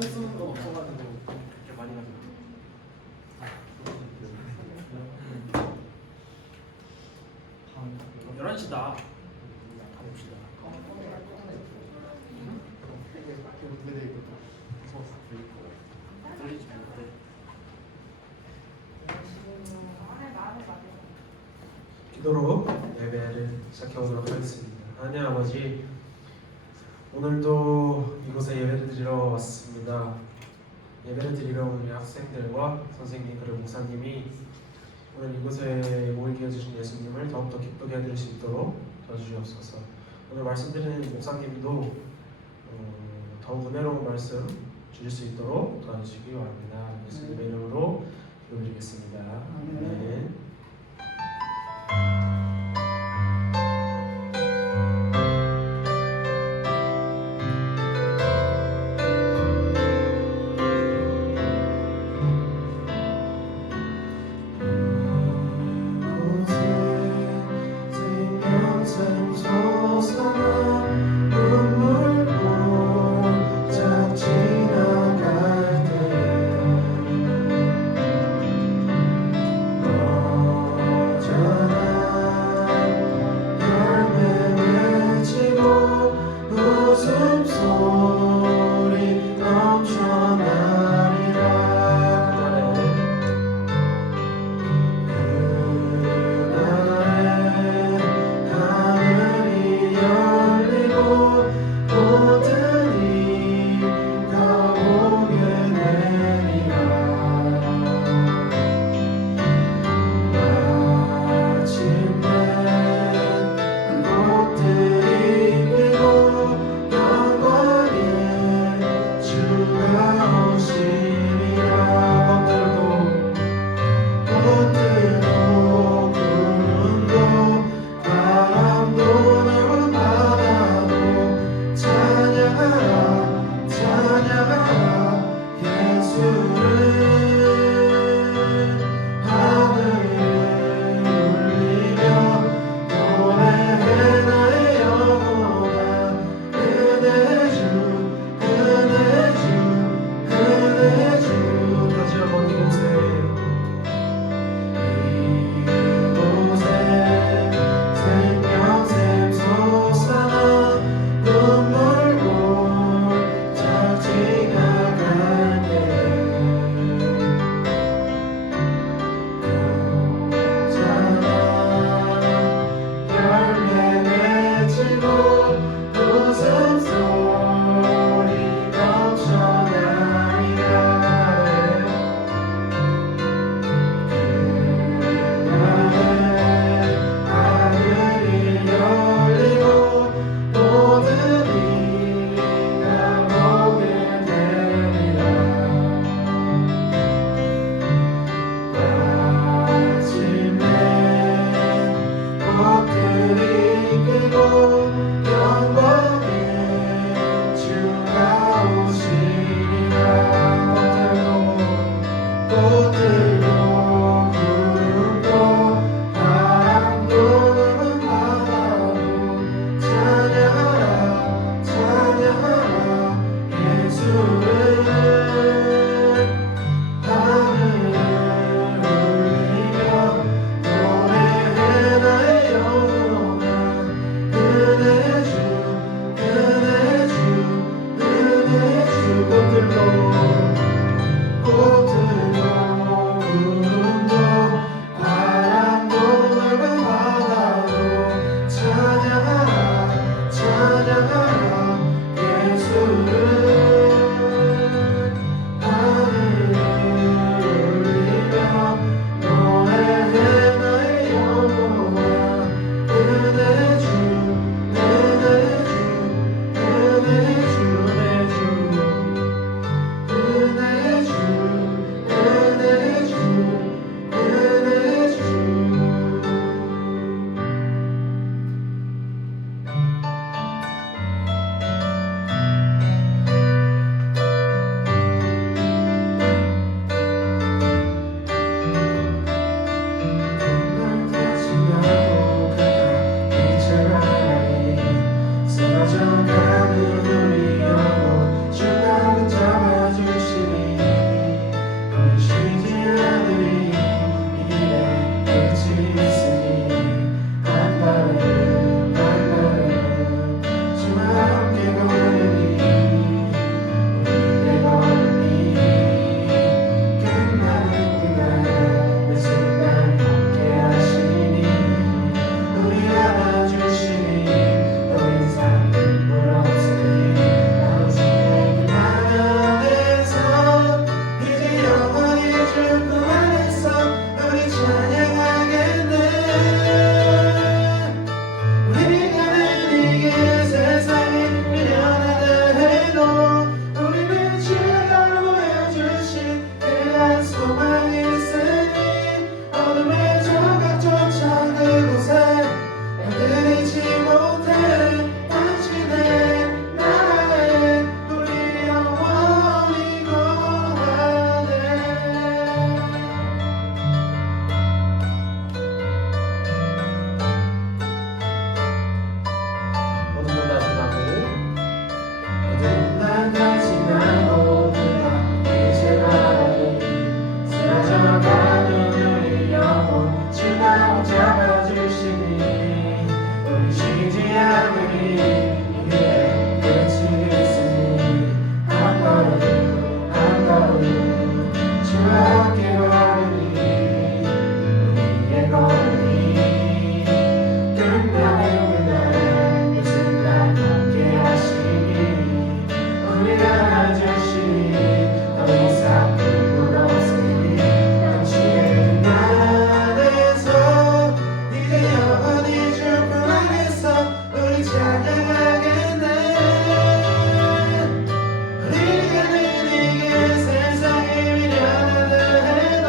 총 쓰는 건 없어가지고 그렇게 많이 가지고. 그럼 11시다. 가봅시다. 들리지 못해. 기도로 예배를 시작해 보도록 하겠습니다. 하나님 아버지, 오늘도 이곳에 예배를 드리러 왔습니다. 예배를 드리러 온 우리 학생들과 선생님 그리고 목사님이 오늘 이곳에 모이게 해주신 예수님을 더욱더 기쁘게 해드릴 수 있도록 도와주시옵소서. 오늘 말씀드리는 목사님도 더욱 은혜로운 말씀 주실 수 있도록 도와주시기 바랍니다. 예수님의 이름으로 기도드리겠습니다. 아멘. 멈춰라 찬양하겠네. 우리가 느리게 세상에 미련하다 해도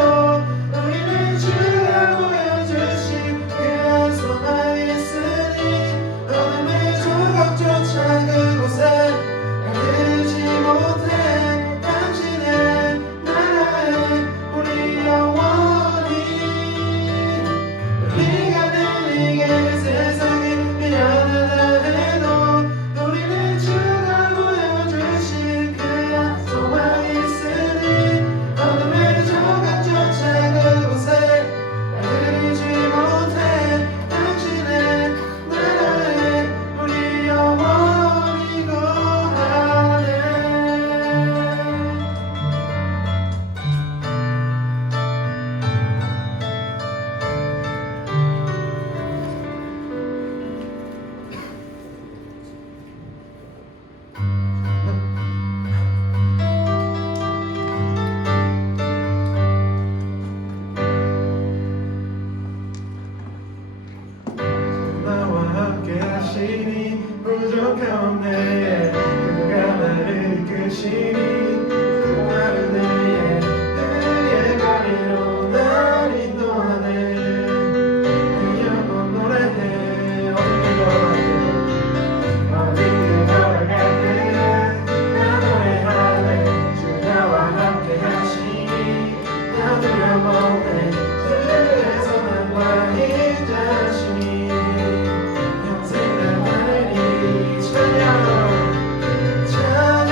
우리는 주가 보여주신 그한 소망이 있으니 어둠의 조각조차 그곳에 이르지 못해 당신의 나라에 우리 영원히 우리가 느리게 세상에 미련하다 해도 우리는 주가 보여주신 그한 소망이 있으니 어둠의 조각조차 그곳에 이르지 못해 당신의 나라에 우리 영원히 거하네. 나와 함께 하시니 부족함에 그가 나를 이끄시니 그 나를 그의 거리로 날 인도하네. 그 영혼 노래해 어디를 걸어갈 때나 노래하네. 주 나와 함께 하시니 나 두려워해. 주의 선함과 인자하시니 평생 날 따르리. 찬양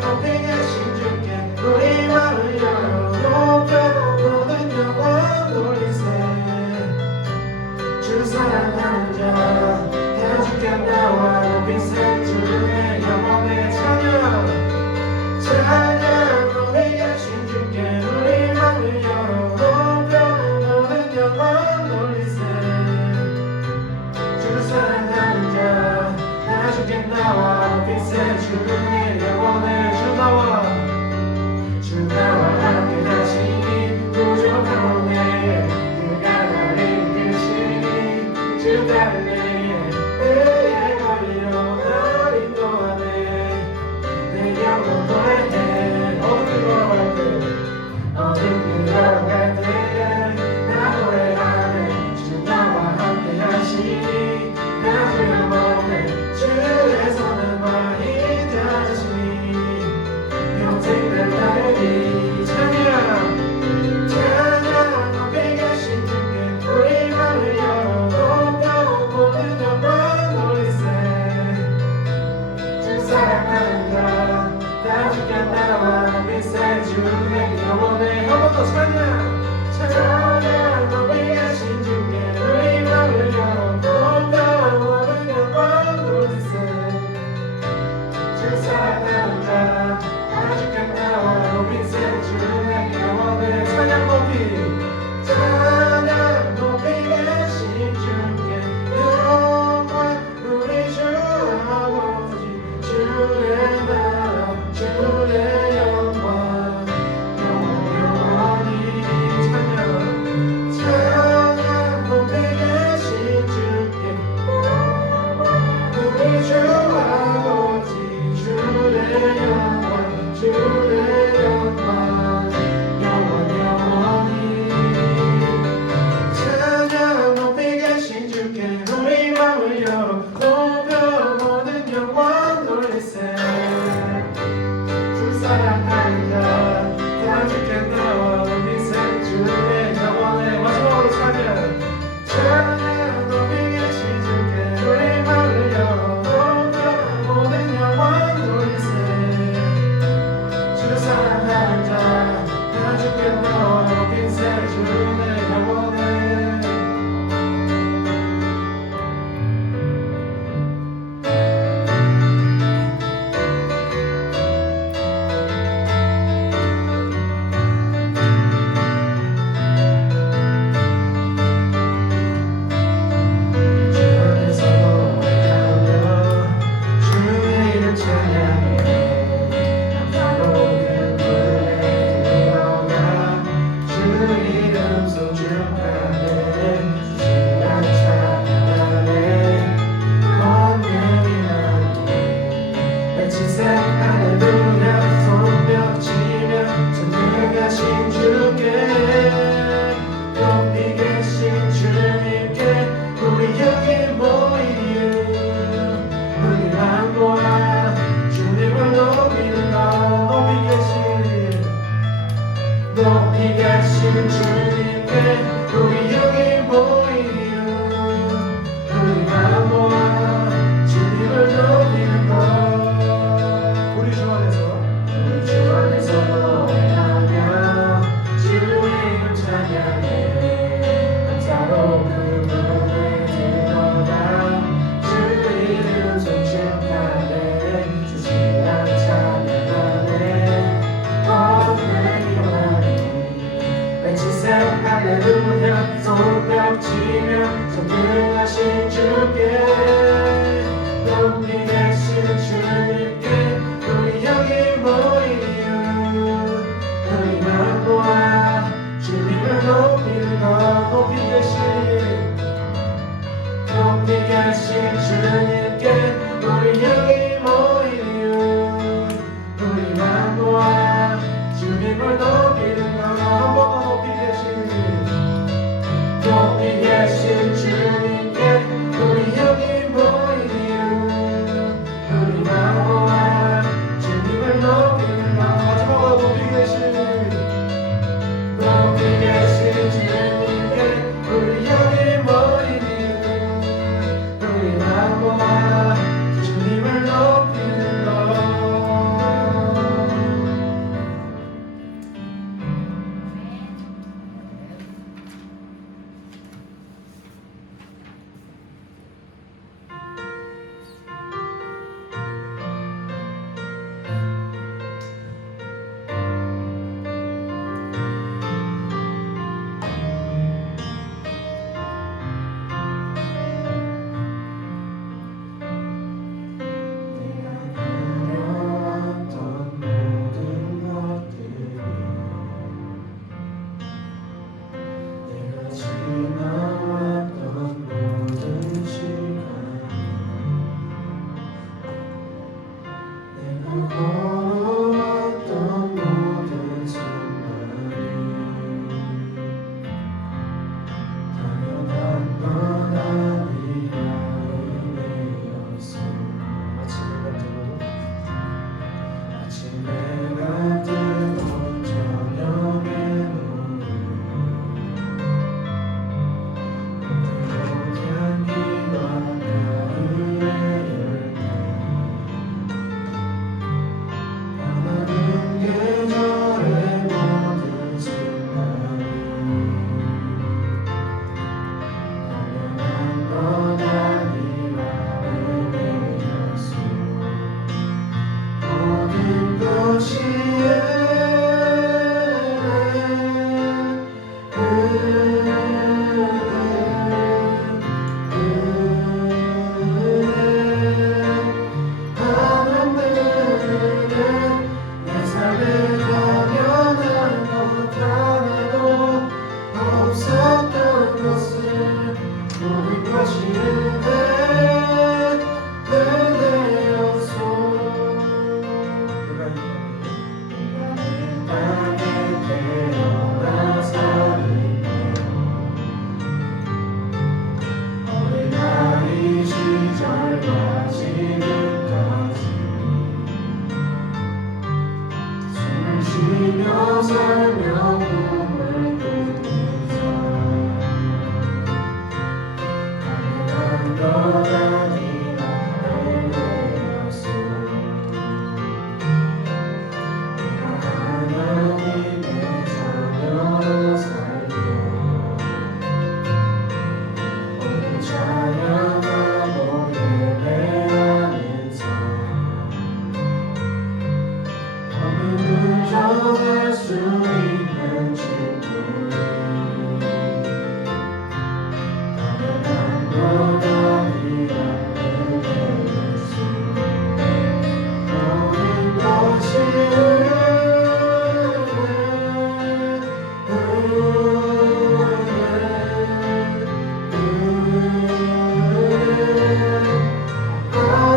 높이 계신 주께 우리 마음을 열어 높여 모든 영광 돌리세. 주 사랑하는 자 다 주께 나와 높이세. 주의 영원의 찬양 높이 계신 주께 우리 마음을 열어 높여 모든 영광 돌리세. 주 사랑하는 자 다 주께 나와 높이세. 주의 영원의 주 나와 함께 하시니 부족함에 그가 나를 이끄시니 주 따르네. 그의 거리로 날 인도하네. 내 영혼 노래해 어디 걸어갈 때 어디 걸어갈 때나 노래하네. 주 나와 함께 하시니 나 두려워해. 주의 선함과 인자하시니 평생 날 따르리. 찬양 높이 계신 주께 우리 마음을 열어 높여 모든 영광 돌리세. 주 사랑하는 자 다 주께 나와 높이세. 주의 영혼의 한 번 더 찬양 높이 계신 주께 우리 마음을 열어 높여 모든 영광 돌리세. 주 사랑하는 자 다 주께 나와 높이세. 주의 영혼의 찬양 높이 계신 주께 영원 우리 주 아버지 주의 나라 주의 영광 영원히. 찬양 높이 계신 주께 우리 주 아버지 주의 영광 주의 영광 영원히. 찬양 높이 계신 주께 우리 마음을 열어 높여 모든 영광 돌리세. 주 사랑하는 자 다 주께 나와 높이세. 주의 영원의 마지막으로 찬양 높이 계신 주께 우리 마음을 열어 높여 모든 영광 돌리세. 주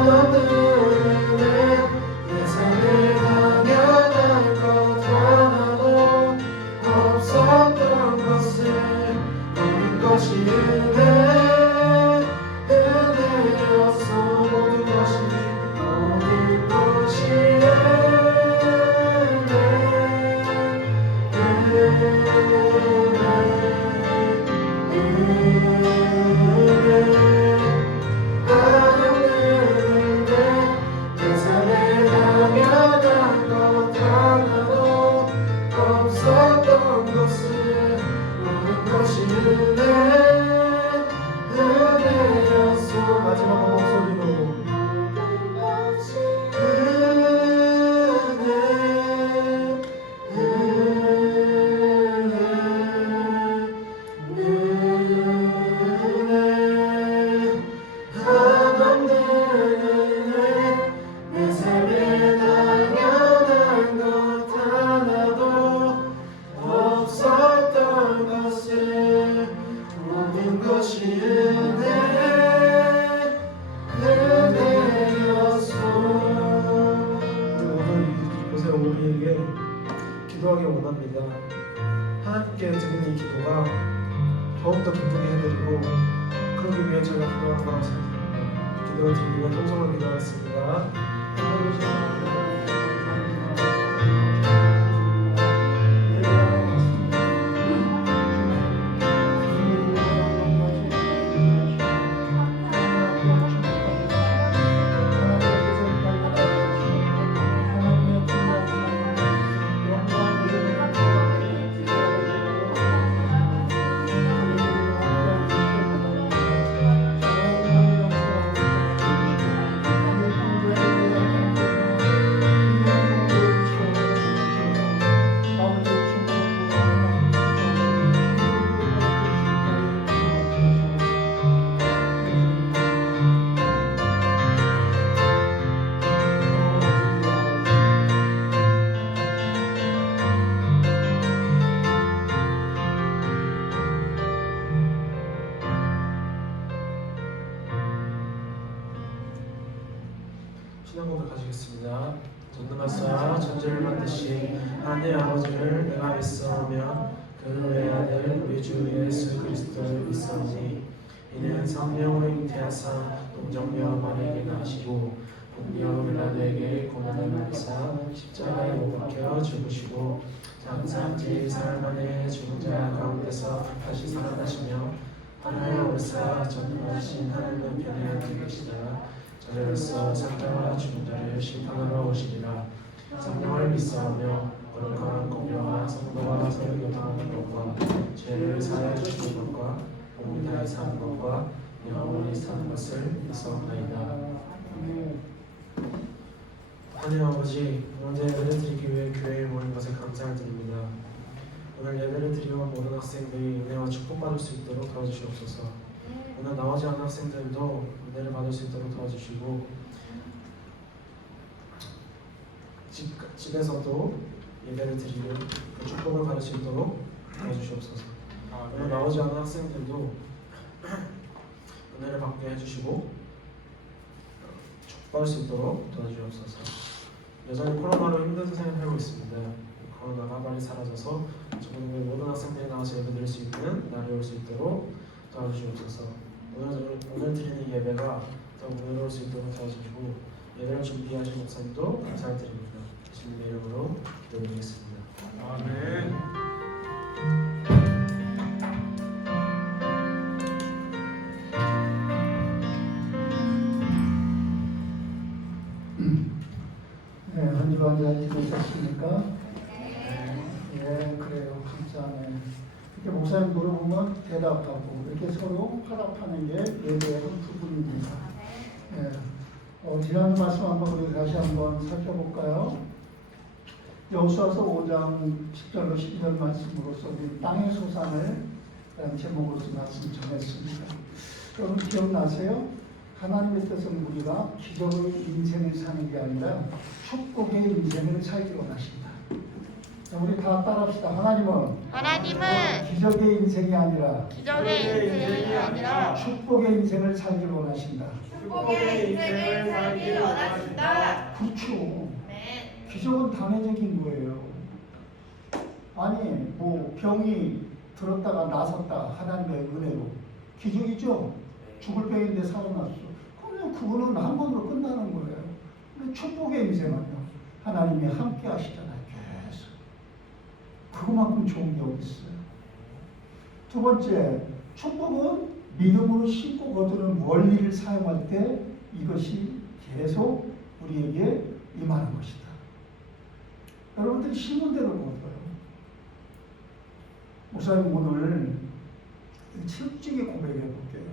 한없는 내 삶의 당연한 것 하나도 없었던 것을 모든 것이 은혜였어. 모든 것이 내 삶에 당연한 것 하나도 없었던 것을 모든 것이 은혜였어. 마지막 목소리로 내 삶에 당연한 것 하나도 없었던 것을 모든 것이 은혜였어. 오늘 이곳에 우리에게 기도하기 원합니다. 하나님께 드리는 이 기도가 더욱더 기쁘게 해드리고 그러기 위해 저희가 기도하는 거라고 생각합니다. 기도를 드리기 위해 통성으로 기도하겠습니다. 신앙곡을 가지겠습니다. 전능하사 천지를 만드신 하나님 아버지를 내가 믿사오며 그 외의 아들 우리 주 예수 그리스도를 믿사오니 이는 성령으로 잉태하사 동정녀 마리아에게 나시고 본디오 빌라도에게 고난을 받으사 십자가에 못 박혀 죽으시고 장사지 사흘 만에 죽은 자 가운데서 다시 살아나시며 하늘에 오르사 전능하신 하나님 편에 앉아 계시다. 저리로서 산자와 죽은 자를 심판하러 오시리라. 성령을 믿사오며 거룩한 공평한 성도와 서로 교통하는 것과 죄를 사하여 주시는 것과 몸을 다해 사는 것과 영원히 사는 것을 믿사옵나이다. 하나님 아버지, 오늘 예배를 드리기 위해 교회에 모인 것에 감사를 드립니다. 오늘 예배를 드리러 온 모든 학생들이 은혜와 축복받을 수 있도록 도와주시옵소서. 오늘 나오지 않은 학생들도 은혜를 받을 수 있도록 도와주시고 집에서도 예배를 드리는 그 축복을 받을 수 있도록 도와주시옵소서. 오늘 나오지 않은 학생들도 은혜를 받게 해주시고 축복받을 수 있도록 도와주시옵소서. 여전히 코로나로 힘든 세상을 살고 있습니다. 코로나가 빨리 사라져서 전국의 모든 학생들이 나와서 예배 드릴 수 있는 날이 올 수 있도록 도와주시옵소서. 오늘 드리는 예배가 더욱 은혜로울 수 있도록 도와주시고 예배를 준비하신 목사님도 감사를 드립니다. 예수님의 이름으로 기도드리겠습니다. 아멘. 네, 한 주간 잘 지내셨습니까? 예, 그래요. 감사하네. 이렇게 목사님 물어보면 대답하고 이렇게 서로 화답하는 게 예배의 부분입니다. 예, 지난주 말씀 한번 우리 다시 한번 살펴볼까요? 여호수아서 5장 10절로 12절 말씀으로서 땅의 소산을 라는 제목으로서 말씀 전했습니다. 여러분 기억나세요? 하나님의 뜻은 우리가 기적의 인생을 사는 게 아니라 축복의 인생을 살기로 하십니다. 우리 다 따라합시다. 하나님은 기적의 인생이 아니라 축복의 인생을 살기로 하신다. 축복의 인생을 살길 원하신다. 그렇죠. 네. 기적은 단회적인 거예요. 아니 뭐 병이 들었다가 나섰다 하나님의 은혜로 기적이죠. 죽을 병인데 살아났어. 그러면 그거는 한 번으로 끝나는 거예요. 근데 축복의 인생은요. 하나님이 함께 하시잖아요. 계속. 그거만큼 좋은 게 어디 있어요. 두 번째, 축복은 믿음으로 심고 거두는 원리를 사용할 때 이것이 계속 우리에게 임하는 것이다. 여러분들이 심은 대로 거둬요. 목사님 오늘 솔직히 고백해 볼게요.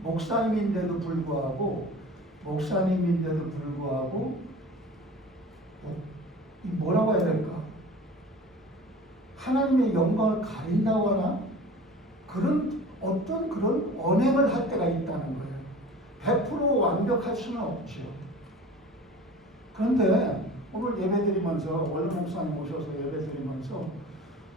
목사님인데도 불구하고 뭐라고 해야 될까? 하나님의 영광을 가린다고 하나? 어떤 그런 언행을 할 때가 있다는 거예요. 100% 완벽할 수는 없죠. 그런데 오늘 예배드리면서 원로 목사님 오셔서 예배드리면서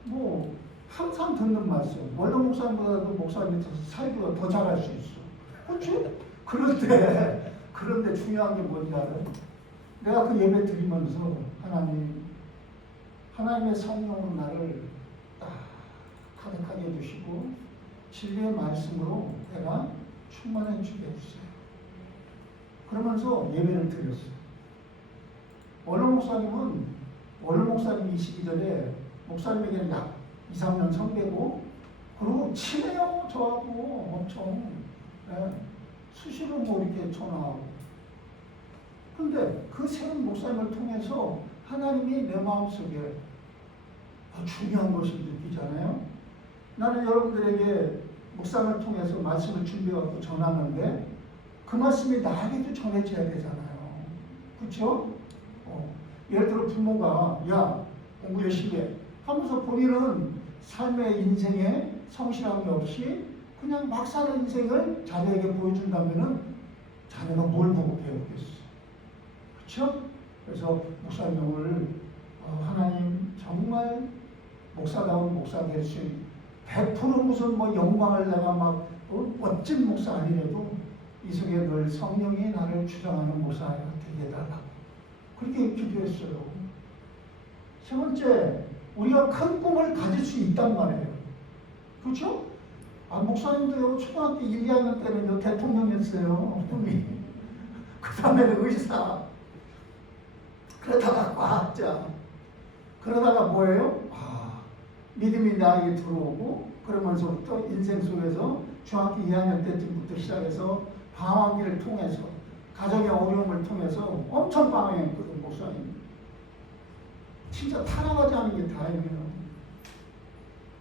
뭐 항상 듣는 말씀, 원로 목사님보다도 목사님이 살기가 더 잘할 수 있어. 그렇죠? 그런데 중요한 게 뭔지 알아요? 내가 그 예배 드리면서 하나님의 성령으로 나를 딱 가득하게 해주시고 진리의 말씀으로 내가 충만해 주게 해주세요. 그러면서 예배를 드렸어요. 원로 목사님이 시기 전에 목사님에게는 약 2, 3년 선배고 그리고 친해요. 저하고 엄청 수시로 뭐 이렇게 전화하고. 근데 그 새로운 목사님을 통해서 하나님이 내 마음속에 중요한 것을 느끼잖아요. 나는 여러분들에게 묵상을 통해서 말씀을 준비해서 전하는데 그 말씀이 나에게도 전해져야 되잖아요. 그렇죠? 예를 들어 부모가 야 공부 열심히 해 하면서 본인은 삶의 인생에 성실함이 없이 그냥 막 사는 인생을 자녀에게 보여준다면은 자녀가 뭘 보고 배우겠어. 그렇죠? 그래서 목사님 오늘 하나님 정말 목사다운 목사 될 수 있는 100% 무슨 뭐 영광을 내가 막 멋진 목사 아니래도 이 속에 늘 성령이 나를 주장하는 목사가 되게 해달라고 그렇게 기도했어요. 세 번째, 우리가 큰 꿈을 가질 수 있단 말이에요. 그렇죠? 목사님도요 초등학교 1, 2학년 때는 대통령이었어요. 꿈이. 그 다음에는 의사. 그러다가 과학자. 그러다가 뭐예요? 믿음이 나에게 들어오고 그러면서부터 인생 속에서 중학교 2학년 때쯤부터 시작해서 방황기를 통해서 가정의 어려움을 통해서 엄청 방황했거든 목사님. 진짜 타락하지 않은 게 다행이에요.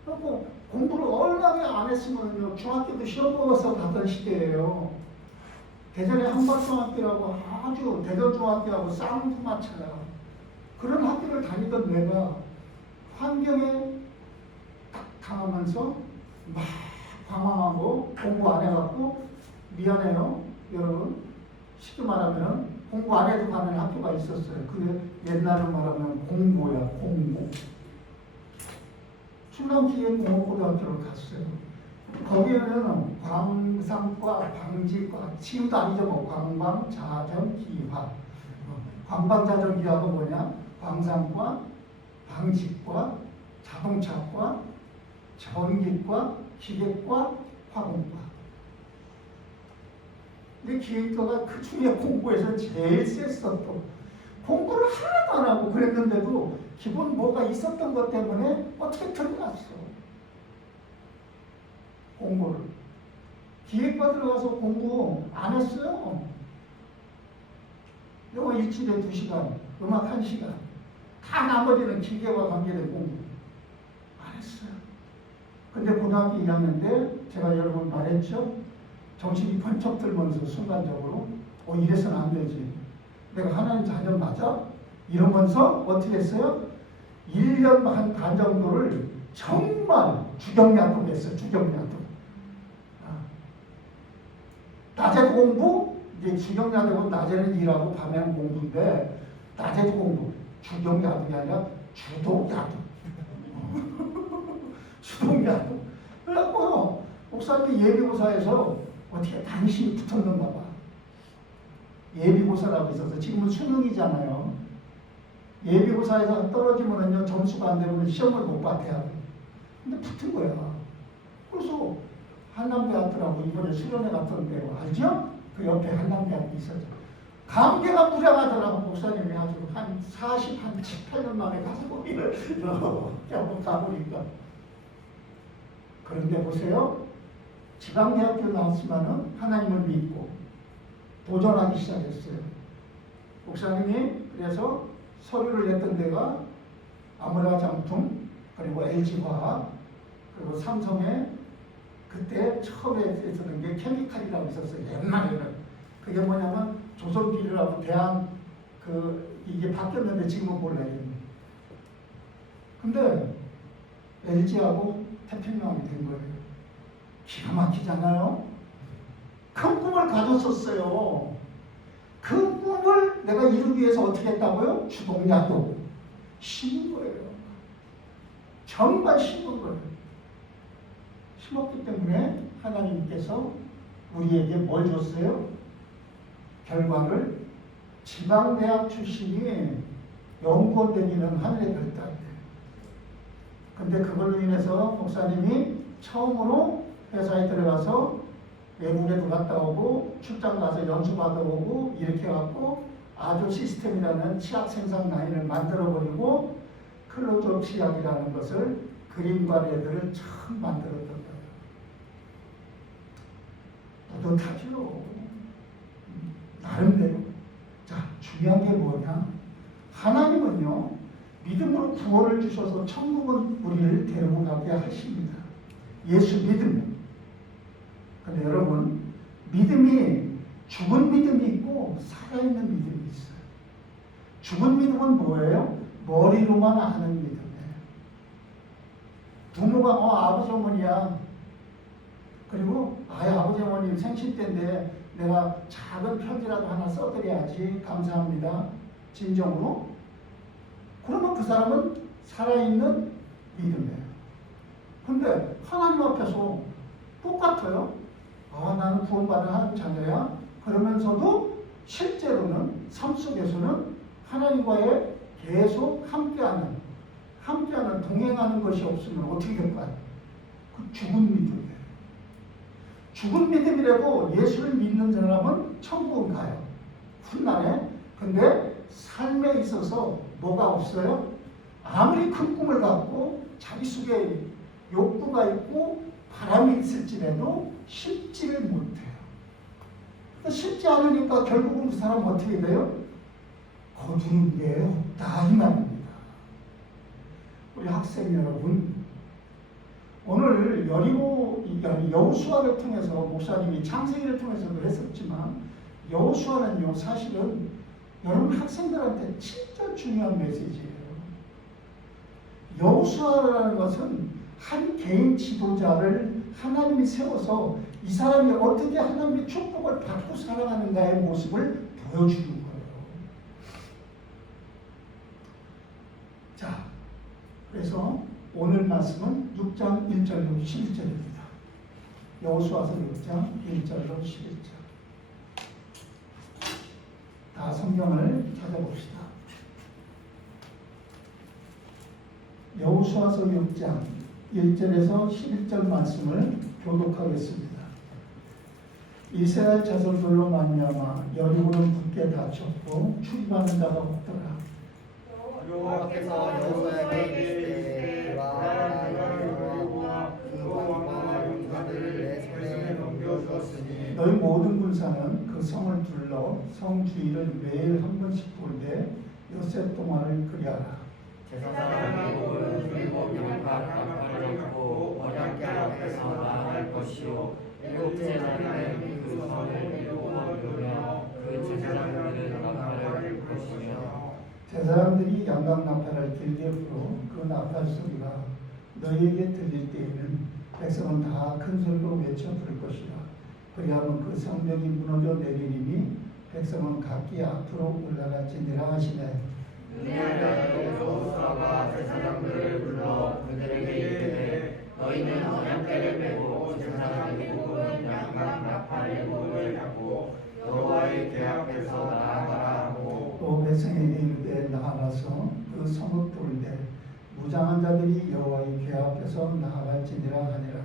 그리고 공부를 얼마나 안 했으면요 중학교도 시험 보고서 갔던 시대예요. 대전의 한밭중학교라고 아주 대전중학교하고 쌍두마차야. 그런 학교를 다니던 내가 환경에 딱 당하면서 막 방황하고 공부 안 해갖고 미안해요 여러분. 쉽게 말하면 공부 안 해도 가는 학교가 있었어요. 그게 옛날로 말하면 공고야 공고. 충남기계공업고등학교를 갔어요. 거기에는 광상과 방지과 지금도 아니죠. 뭐 광방자전기화. 광방자전기화가 뭐냐? 광상과 방지과 자동차과 전기과 기계과 화공과. 근데 기계과가 그 중에 공부에서 제일 셌어. 또 공부를 하나도 안 하고 그랬는데도 기본 뭐가 있었던 것 때문에 어떻게 들어갔어. 공부를. 기획과 들어가서 공부 안 했어요. 영어 일주일에 2시간, 음악 1시간. 다 나머지는 기계와 관계된 공부. 안 했어요. 근데 고등학교 2학년 때 제가 여러 번 말했죠. 정신이 번쩍 들면서 순간적으로 이래서는 안 되지. 내가 하나님 자녀 맞아? 이러면서 어떻게 했어요? 1년 반 정도를 정말 주경야독 했어요. 주경야독. 낮에도 공부, 이제 주경야독은 낮에는 일하고 밤에는 공부인데 낮에도 공부. 주경야독이 아니라 주독야독. 주독야독. 그래갖고 목사님이 예비고사에서 어떻게 당신이 붙었는가 봐. 예비고사라고 있어서 지금은 수능이잖아요. 예비고사에서 떨어지면은요 점수가 안 되면 시험을 못 받아야 돼. 근데 붙은 거야. 그래서 한남대학교라고 이번에 수련회 갔던데 알죠? 그 옆에 한남대학교 있었죠. 감개가 무량하더라고. 목사님이 아주 한 40, 한 7, 8년 만에 가서 거기를 이렇게 한번 가보니까. 그런데 보세요. 지방대학교 나왔지만은 하나님을 믿고 도전하기 시작했어요. 목사님이 그래서 서류를 냈던 데가 아무라장품, 그리고 LG화학, 그리고 삼성에 그때 처음에 했었던 게 케미칼이라고 있었어요. 옛날에는. 그게 뭐냐면 조선비료라고 대한 이게 바뀌었는데 지금은 몰라요. 근데 LG하고 태평양이 된 거예요. 기가 막히잖아요. 큰 꿈을 가졌었어요. 그 꿈을 내가 이루기 위해서 어떻게 했다고요? 주동야도 심은 거예요. 정말 심은 거예요. 심었기 때문에 하나님께서 우리에게 뭘 줬어요? 결과를 지방대학 출신이 연구원 되기는 하늘에 들었다. 근데 그걸로 인해서 목사님이 처음으로 회사에 들어가서 외국에도 갔다 오고 출장 가서 연수 받아오고 이렇게 해갖고 아조 시스템이라는 치약 생산 라인을 만들어버리고 클로즈업 치약이라는 것을 그린바레드를 처음 만들었던 거예요. 뿌듯하죠. 나름대로. 자, 중요한 게 뭐냐? 하나님은요, 믿음으로 구원을 주셔서 천국은 우리를 데리고 가게 하십니다. 예수 믿음. 근데 여러분, 믿음이 죽은 믿음이 있고 살아있는 믿음이 있어요. 죽은 믿음은 뭐예요? 머리로만 아는 믿음이에요. 부모가 아버지 어머니야. 그리고 아버지 어머님 생신 때인데 내가 작은 편지라도 하나 써드려야지. 감사합니다. 진정으로. 그러면 그 사람은 살아있는 믿음이에요. 근데 하나님 앞에서 똑같아요. 나는 구원받은 하나님 자녀야. 그러면서도 실제로는 삶 속에서는 하나님과의 계속 함께하는 동행하는 것이 없으면 어떻게 될까요? 그 죽은 믿음이에요. 죽은 믿음이라도 예수를 믿는 사람은 천국은 가요. 훗날에. 근데 삶에 있어서 뭐가 없어요? 아무리 큰 꿈을 갖고 자기 속에 욕구가 있고 바람이 있을지라도 쉽지를 못해요. 쉽지 않으니까 결국은 그 사람은 어떻게 돼요? 거두는 게 없다 이 말입니다. 우리 학생 여러분, 오늘 여호수아를 통해서 목사님이 창세기를 통해서도 했었지만 여호수아는요 사실은 여러분 학생들한테 진짜 중요한 메시지예요. 여호수아라는 것은 한 개인 지도자를 하나님이 세워서 이 사람이 어떻게 하나님의 축복을 받고 살아가는가의 모습을 보여주는 거예요. 자, 그래서 오늘 말씀은 6장 1절로 11절입니다. 여호수아서 6장 1절로 11절. 다 성경을 찾아봅시다. 여호수아서 6장 1절에서 11절 말씀을 교독하겠습니다. 이스라엘 자손들로 말미암아 여리고는 굳게 닫혔고 출입하는 자가 없더라. 여호와께서 여호수아에게 이르시되 그와 여리고와 그 왕과 용사들을 내 손에 넘겨주었으니 너희 모든 군사는 그 성을 둘러 성 주위를 매일 한 번씩 돌되 엿새 동안을 그리하라. 제사장이 목은 7 나팔을 잡고 언약궤 앞에서 나아갈 것이요 7째 날에는 그 성을 7번 돌며 그 제사장들은 나팔을 불 것이며 제사장들이 양각 나팔을 길게 불어 그 나팔 소리가 너희에게 들릴 때에는 백성은 다 큰 소리로 외쳐 부를 것이라. 그리하면 그 성벽이 무너져 내리니 백성은 각기 앞으로 올라갈지니라 하시네. 그날에 여호수아가 제사장들을 불러 그들에게 이르되 너희는 언약궤를 메고 제사장의 목은 양각 나팔의 목을 잡고 여호와의 계약에서 나아가라 하고 또 백성에게 이르되 나아가서 그 성읍 돌되 무장한 자들이 여호와의 궤 앞에서 나아갈지니라 하니라.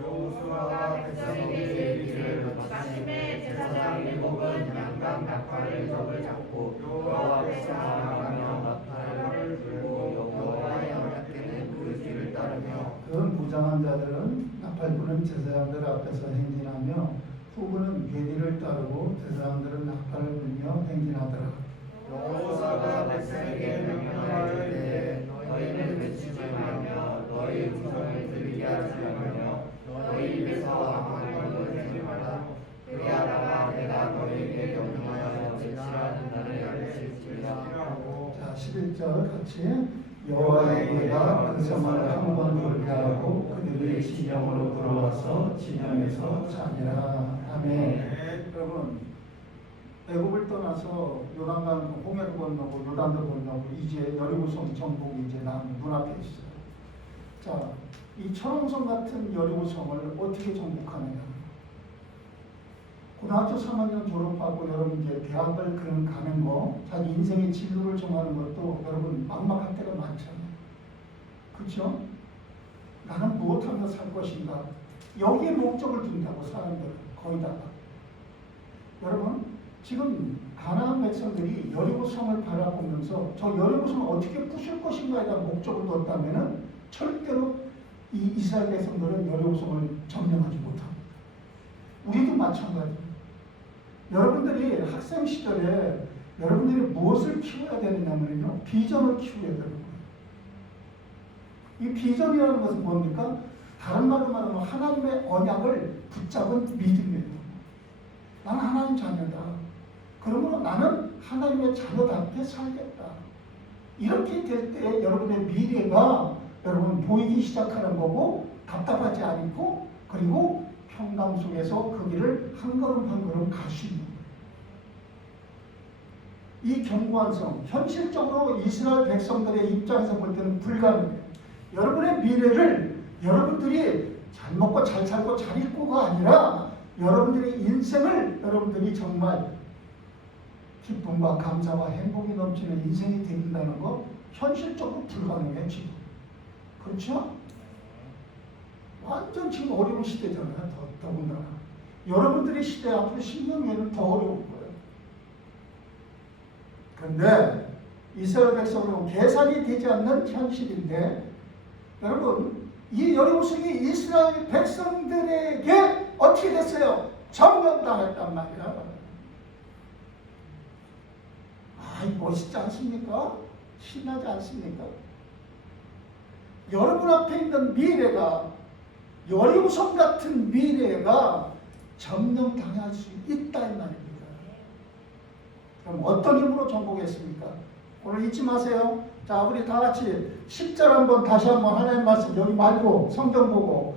여호수아가 백성에게 이르기를 마침내 제사장 일곱은 양각 나팔을 적을 잡고 여호와 앞에서 나아가며 나팔을 들고 여호와의 언약궤는 그 뒤를 따르며 그 무장한 자들은 나팔 부는 제사장들 앞에서 행진하며 후보는 궤뒤를 따르고 제사장들은 나팔을 불며 행진하더라. 여호수아가 백성에게 명령하되 너희는 외치지 말며 너희 음성을 들리게 하지 말며 너희 입에서 아무것도 내지 말라. 그리하다가 내가 너희에게 명령하여 제출하는 날을 알릴지니라. 자, 11절 같이 여호와의 궤가 그 성을 한 번 돌게 하고 그들의 진영으로 들어와서 진영에서 자니라. 아멘. 여러분, 애굽을 떠나서 요단강 홍해를 건너고 요단도 건너고 이제 여리고성 정복이 이제 눈앞에 있어요. 자, 이 철옹성 같은 여리고성을 어떻게 정복하느냐? 고등학교 3학년 졸업하고 여러분 이제 대학을 가는 거, 자기 인생의 진로를 정하는 것도 여러분 막막할 때가 많잖아요. 그렇죠? 나는 무엇하며 살 것인가? 여기에 목적을 둔다고 사람들은 거의 다가. 여러분 지금 가나안 백성들이 여리고성을 바라보면서 저 여리고성을 어떻게 부술 것인가에 대한 목적을 뒀다면은 절대로 이 이스라엘 백성들은 여리고성을 점령하지 못합니다. 우리도 마찬가지입니다. 여러분들이 학생 시절에 여러분들이 무엇을 키워야 되느냐면요, 비전을 키워야 되는 거예요. 이 비전이라는 것은 뭡니까? 다른 말로 말하면 하나님의 언약을 붙잡은 믿음이에요. 나는 하나님 자녀다. 그러므로 나는 하나님의 자녀답게 살겠다. 이렇게 될 때 여러분의 미래가 여러분 보이기 시작하는 거고, 답답하지 않고, 그리고 평강 속에서 그 길을 한 걸음 한 걸음 갈 수 있는 거예요. 이 견고한 성, 현실적으로 이스라엘 백성들의 입장에서 볼 때는 불가능해요. 여러분의 미래를 여러분들이 잘 먹고 잘 살고 잘 입고가 아니라 여러분들의 인생을 여러분들이 정말 기쁨과 감사와 행복이 넘치는 인생이 된다는 거 현실적으로 불가능해요, 지금. 그렇죠? 완전 지금 어려운 시대잖아요. 더군다나 여러분들의 시대 앞으로 10년 후에는 더 어려울 거예요. 그런데 이스라엘 백성은 계산이 되지 않는 현실인데, 여러분 이 여리고성이 이스라엘 백성들에게 어떻게 됐어요? 점령당했단 말이야. 멋있지 않습니까? 신나지 않습니까? 여러분 앞에 있는 미래가, 여리고성 같은 미래가 점령당할 수 있다 이 말입니다. 그럼 어떤 힘으로 정복했습니까? 오늘 잊지 마세요. 자, 우리 다 같이 10절 한번 다시 한번 하나님 말씀 여기 말고 성경 보고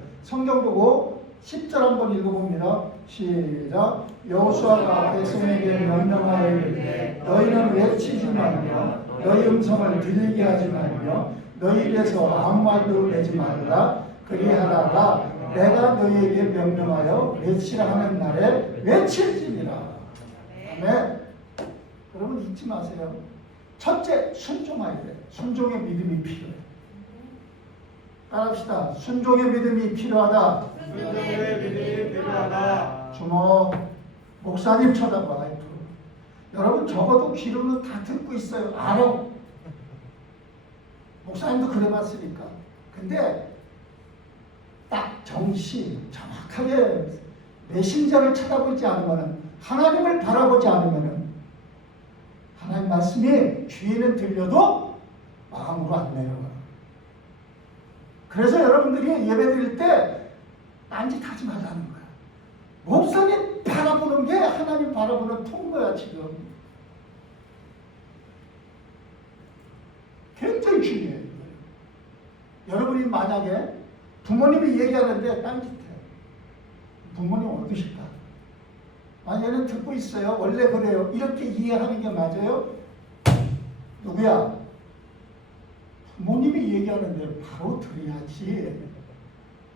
10절 한번 읽어봅니다. 시작. 여호수아가 백성에게 명령하여 이르되 너희는 외치지 말며 너희 음성을 들리게 하지 말며 너희 입에서 아무 말도 내지 말라. 그리하다가 내가 너희에게 명령하여 외치라 하는 날에 외칠지니라. 아멘. 여러분 잊지 마세요. 첫째, 순종해야 돼. 순종의 믿음이 필요해. 따라합시다. 순종의 믿음이 필요하다. 순종의 믿음이 필요하다. 주모, 목사님 쳐다봐. 여러분 적어도 귀로는 다 듣고 있어요. 알아. 목사님도 그래봤으니까. 근데 딱 정확하게 메신저를 쳐다보지 않으면, 하나님을 바라보지 않으면 하나님 말씀이 귀에는 들려도 마음으로 안 내려가. 그래서 여러분들이 예배 드릴 때 딴짓하지 말라는 거야. 목사님 바라보는 게 하나님 바라보는 통로야. 지금 굉장히 중요해요. 여러분이 만약에 부모님이 얘기하는데 딴짓해. 부모님 어떠실까? 얘는 듣고 있어요. 원래 그래요. 이렇게 이해하는 게 맞아요? 누구야? 부모님이 얘기하는데 바로 들어야지.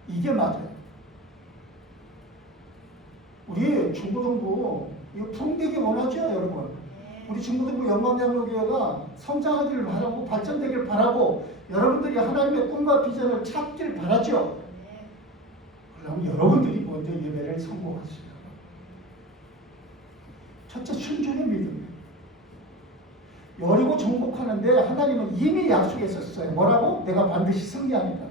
이게 맞아요. 우리 중고등부 이거 부흥되기 원하죠, 여러분. 우리 중고등부 영광장로교회가 성장하기를 바라고 발전되기를 바라고 여러분들이 하나님의 꿈과 비전을 찾기를 바라죠. 그럼 여러분들이 먼저 예배를 성공하시라. 첫째, 순종의 믿음. 여리고 정복하는데 하나님은 이미 약속했었어요. 뭐라고? 내가 반드시 승리하니까.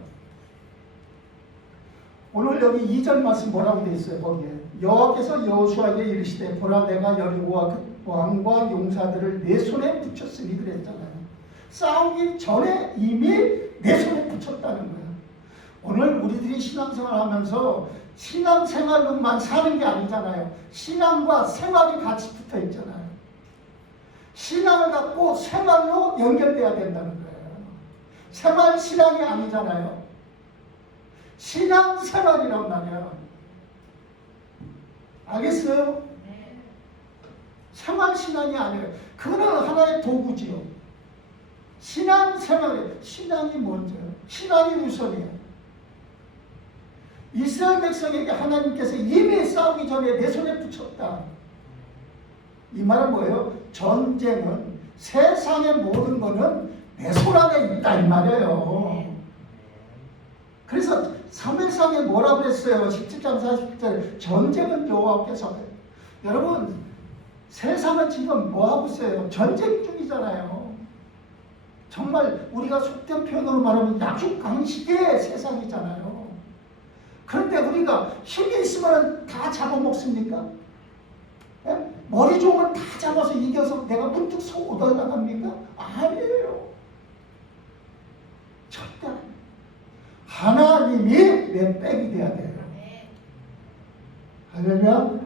오늘 여기 2절 말씀 뭐라고 되어 있어요? 거기에 여호와께서 여호수아에게 이르시되 보라 내가 여리고와 그 왕과 용사들을 내 손에 붙였으니 그랬잖아요. 싸우기 전에 이미 내 손에 붙였다는 거예요. 오늘 우리들이 신앙생활 하면서 신앙생활로만 사는 게 아니잖아요. 신앙과 생활이 같이 붙어 있잖아요. 신앙을 갖고 생활로 연결돼야 된다는 거예요. 생활 신앙이 아니잖아요. 신앙 생활이란 말이야. 알겠어요? 생활 신앙이 아니에요. 그거는 하나의 도구지요. 신앙 생활이, 신앙이 먼저요. 신앙이 우선이에요. 이스라엘 백성에게 하나님께서 이미 싸우기 전에 내 손에 붙였다. 이 말은 뭐예요? 전쟁은 세상의 모든 거는 내 손 안에 있다 이 말이에요. 그래서 3일상에 뭐라고 그랬어요? 17장 40절 전쟁은 여호와께서. 여러분 세상은 지금 뭐하고 있어요? 전쟁 중이잖아요. 정말 우리가 속된 표현으로 말하면 약육강식의 세상이잖아요. 그런데 우리가 힘이 있으면 다 잡아먹습니까? 예? 머리 좋으면 다 잡아서 이겨서 내가 문득 속 얻어나갑니까? 아니에요. 절대 아니에요. 하나님이 내 백이 돼야 돼요. 할렐루야.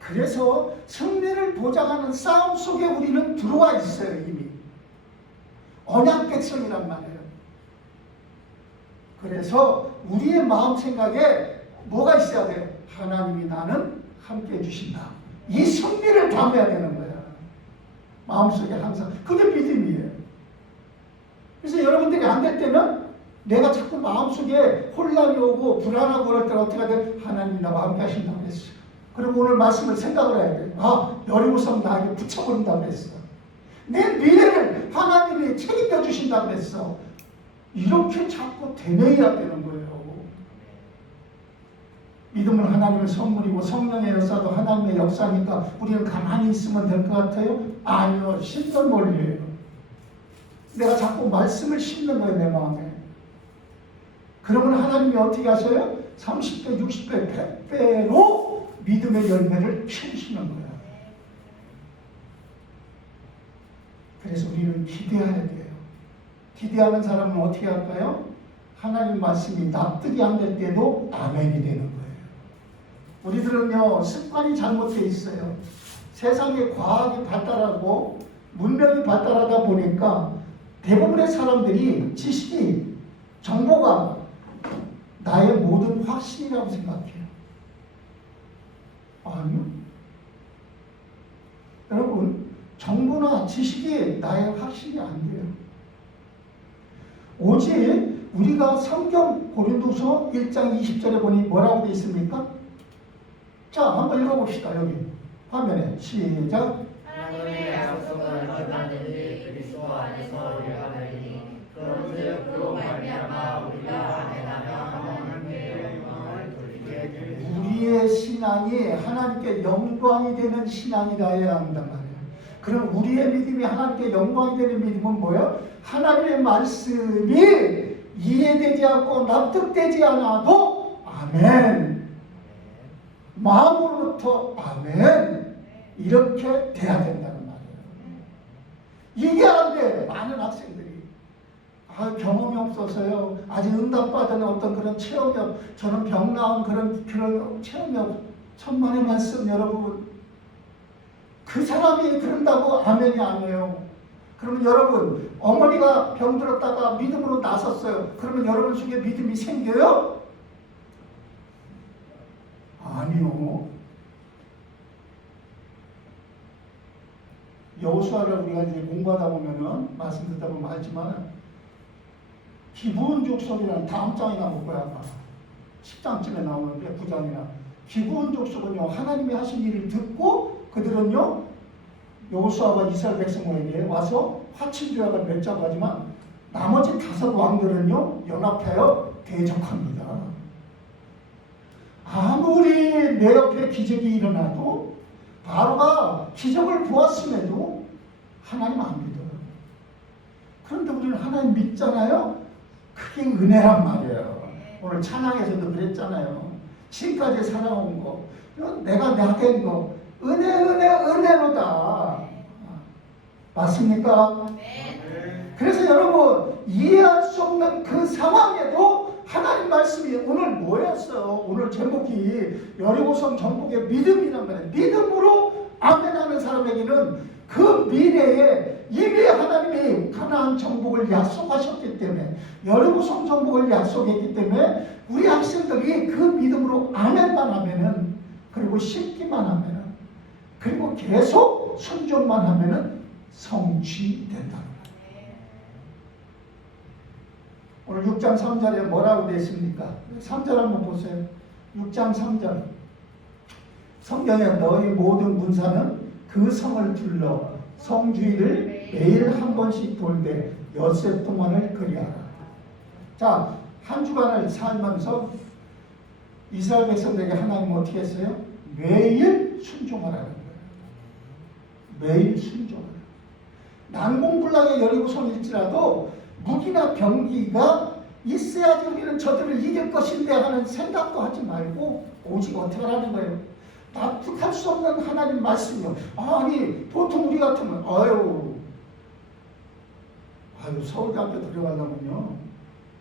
그래서 승리를 보장하는 싸움 속에 우리는 들어와 있어요. 이미 언약 백성이란 말이에요. 그래서 우리의 마음 생각에 뭐가 있어야 돼요? 하나님이 나는 함께 해주신다. 이 승리를 담아야 되는 거야. 마음속에 항상. 그게 믿음이에요. 그래서 여러분들이 안 될 때는 내가 자꾸 마음속에 혼란이 오고 불안하고 그럴 때는 어떻게 해야 돼? 하나님이 나와 함께 하신다고 그랬어. 그리고 오늘 말씀을 생각을 해야 돼. 아, 여리고성 나에게 붙여버린다고 그랬어. 내 미래를 하나님이 책임져 주신다고 그랬어. 이렇게 자꾸 되뇌어야 되는 거예요. 믿음은 하나님의 선물이고 성령의 역사도 하나님의 역사니까 우리는 가만히 있으면 될 것 같아요? 아니요. 심는 원리예요. 내가 자꾸 말씀을 심는 거예요. 내 마음에. 그러면 하나님이 어떻게 하셔요? 30배, 60배, 100배로 믿음의 열매를 키우시는 거예요. 그래서 우리는 기대해야 돼요. 기대하는 사람은 어떻게 할까요? 하나님 말씀이 납득이 안 될 때도 아멘이 되는 거예요. 우리들은요, 습관이 잘못되어 있어요. 세상에 과학이 발달하고 문명이 발달하다 보니까 대부분의 사람들이 지식이, 정보가 나의 모든 확신이라고 생각해요. 아니요. 여러분, 정보나 지식이 나의 확신이 안 돼요. 오직 우리가 성경 고린도서 1장 20절에 보니 뭐라고 되어 있습니까? 자, 한번 읽어봅시다. 여기 화면에 시작. 하나님의 약속은 얼마든지 그리스도 안에서 이루어지니 그런즉 그로 말미암아 우리가 아멘하며 하나님께 영광을 돌리게 되리니 우리의 신앙이 하나님께 영광이 되는 신앙이라 해야 한단 말이에요. 그럼 우리의 믿음이 하나님께 영광이 되는 믿음은 뭐예요? 하나님의 말씀이 이해되지 않고 납득되지 않아도 아멘, 마음으로부터 아멘, 이렇게 돼야 된다는 말이에요. 이게 안 돼. 많은 학생들이 경험이 없어서요, 아직 응답받은 어떤 그런 체험이 저는 병 나은 그런 체험이 천만의 말씀. 여러분, 그 사람이 그런다고 아멘이 아니에요. 그러면 여러분, 어머니가 병들었다가 믿음으로 나섰어요. 그러면 여러분 속에 믿음이 생겨요? 아니요. 여호수아를 우리가 이제 공부하다 보면은, 말씀 듣다 보면 알지만, 기브온 족속이라는 다음 장에 나올 거야. 아마 10장쯤에 나오는데, 9장이나 기브온 족속은요 하나님이 하신 일을 듣고 그들은요 여호수아와 이스라엘 백성에게 와서 화친 조약을 맺자고 하지만 나머지 5 왕들은요 연합하여 대적합니다. 아무리 내 옆에 기적이 일어나도 바로가 기적을 보았음에도 하나님 안 믿어요. 그런데 우리는 하나님 믿잖아요. 그게 은혜란 말이에요. 오늘 찬양에서도 그랬잖아요. 지금까지 살아온 거, 내가 나된 거, 은혜로다. 맞습니까? 그래서 여러분 이해할 수 없는 그 상황에도 하나님 말씀이 오늘 뭐였어요? 오늘 제목이 여리고성 정복의 믿음이란 말이에요. 믿음으로 아멘하는 사람에게는 그 미래에 이미 하나님이 가나안 정복을 약속하셨기 때문에 여리고성 정복을 약속했기 때문에 우리 학생들이 그 믿음으로 아멘만 하면은 그리고 심기만 하면은 그리고 계속 순종만 하면은 성취된다는 거예요. 오늘 6장 3절에 뭐라고 되어 있습니까? 3절 한번 보세요. 6장 3절 성경에 너희 모든 문사는 그 성을 둘러 성주일을 매일 한 번씩 돌되 엿새 동안을 그리하라. 자, 한 주간을 살면서 이스라엘 백성들에게 하나님은 어떻게 했어요? 매일 순종하라는 거예요. 매일 순종하라. 난공불락의 여리고성일지라도 무기나 병기가 있어야지 우리는 저들을 이길 것인데 하는 생각도 하지 말고 오직 어떻게 하라는 거예요? 납득할 수 없는 하나님 말씀이요. 아니 보통 우리 같으면 아유 서울대학교 들어가려면요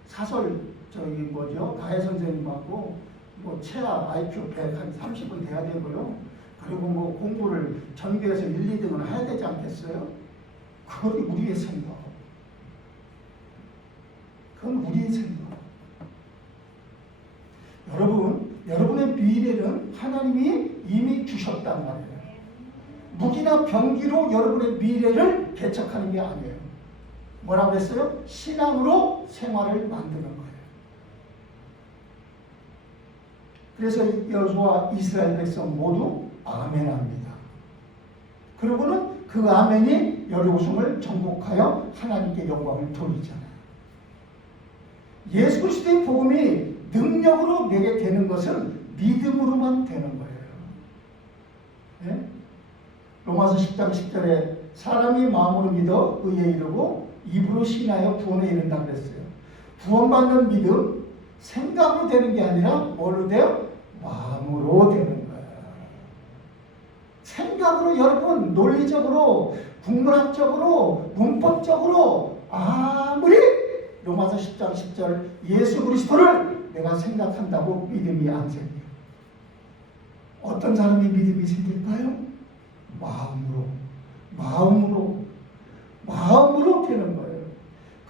사설 가해 선생님하고 뭐 최하 IQ 100 한 30은 돼야 되고요. 그리고 뭐 공부를 전교에서 1, 2등은 해야 되지 않겠어요? 그건 우리의 생각. 그건 우리의 생각. 여러분의 미래는 하나님이 이미 주셨단 말이에요. 무기나 병기로 여러분의 미래를 개척하는 게 아니에요. 뭐라고 했어요? 신앙으로 생활을 만드는 거예요. 그래서 여호수아 이스라엘 백성 모두 아멘합니다. 그리고는 그 아멘이 여리고성을 정복하여 하나님께 영광을 돌리잖아요. 예수 그리스도의 복음이 능력으로 내게 되는 것은 믿음으로만 되는 거예요. 네? 로마서 10장 10절에 사람이 마음으로 믿어 의에 이르고 입으로 신하여 구원에 이른다 그랬어요. 구원받는 믿음 생각으로 되는 게 아니라 뭘로 돼요? 마음으로 되는 거예요. 생각으로 여러분 논리적으로 국문학적으로 문법적으로 아무리 로마서 10장 10절 예수 그리스도를 내가 생각한다고 믿음이 안 생겨요. 어떤 사람이 믿음이 생길까요? 마음으로 되는 거예요.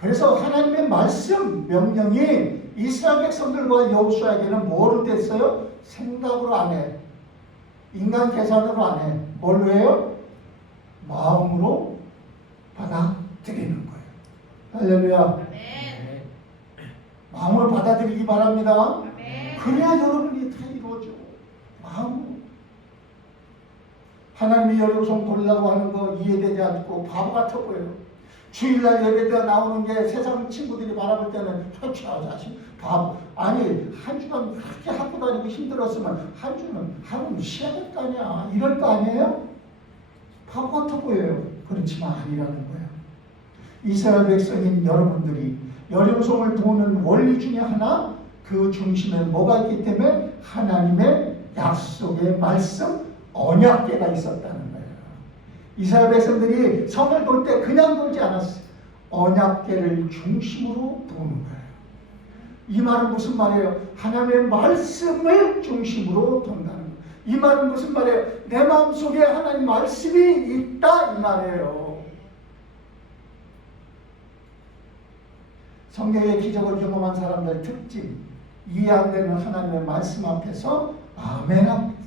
그래서 하나님의 말씀 명령이 이스라엘 백성들과 여호수아에게는 뭐로 됐어요? 생각으로 안 해. 인간 계산으로 안 해. 뭘로 해요? 마음으로 받아들이는 거예요. 할렐루야. 마음으로 받아들이기 바랍니다. 그래야 여러분이 다 이루어져. 마음으로. 하나님이 여리고성 돌라고 하는 거 이해되지 않고 바보 같아 보여요. 주일날 예배가 나오는 게 세상 친구들이 바라볼 때는 자식 바보. 아니 한 주간 그렇게 학교 다니고 힘들었으면 한 주는 하루는 쉬어야 될 거 아니야. 이럴 거 아니에요? 바보 같아 보여요. 그렇지만 아니라는 거예요. 이스라엘 백성인 여러분들이 여리고성을 도는 원리 중에 하나 그 중심에 뭐가 있기 때문에 하나님의 약속의 말씀 언약궤가 있었다는 거예요. 이스라엘 백성들이 성을 돌 때 그냥 돌지 않았어요. 언약궤를 중심으로 도는 거예요. 이 말은 무슨 말이에요? 하나님의 말씀을 중심으로 돈다는 거예요. 이 말은 무슨 말이에요? 내 마음속에 하나님 말씀이 있다 이 말이에요. 성경의 기적을 경험한 사람들의 특징, 이해 안 되는 하나님의 말씀 앞에서 아멘합니다.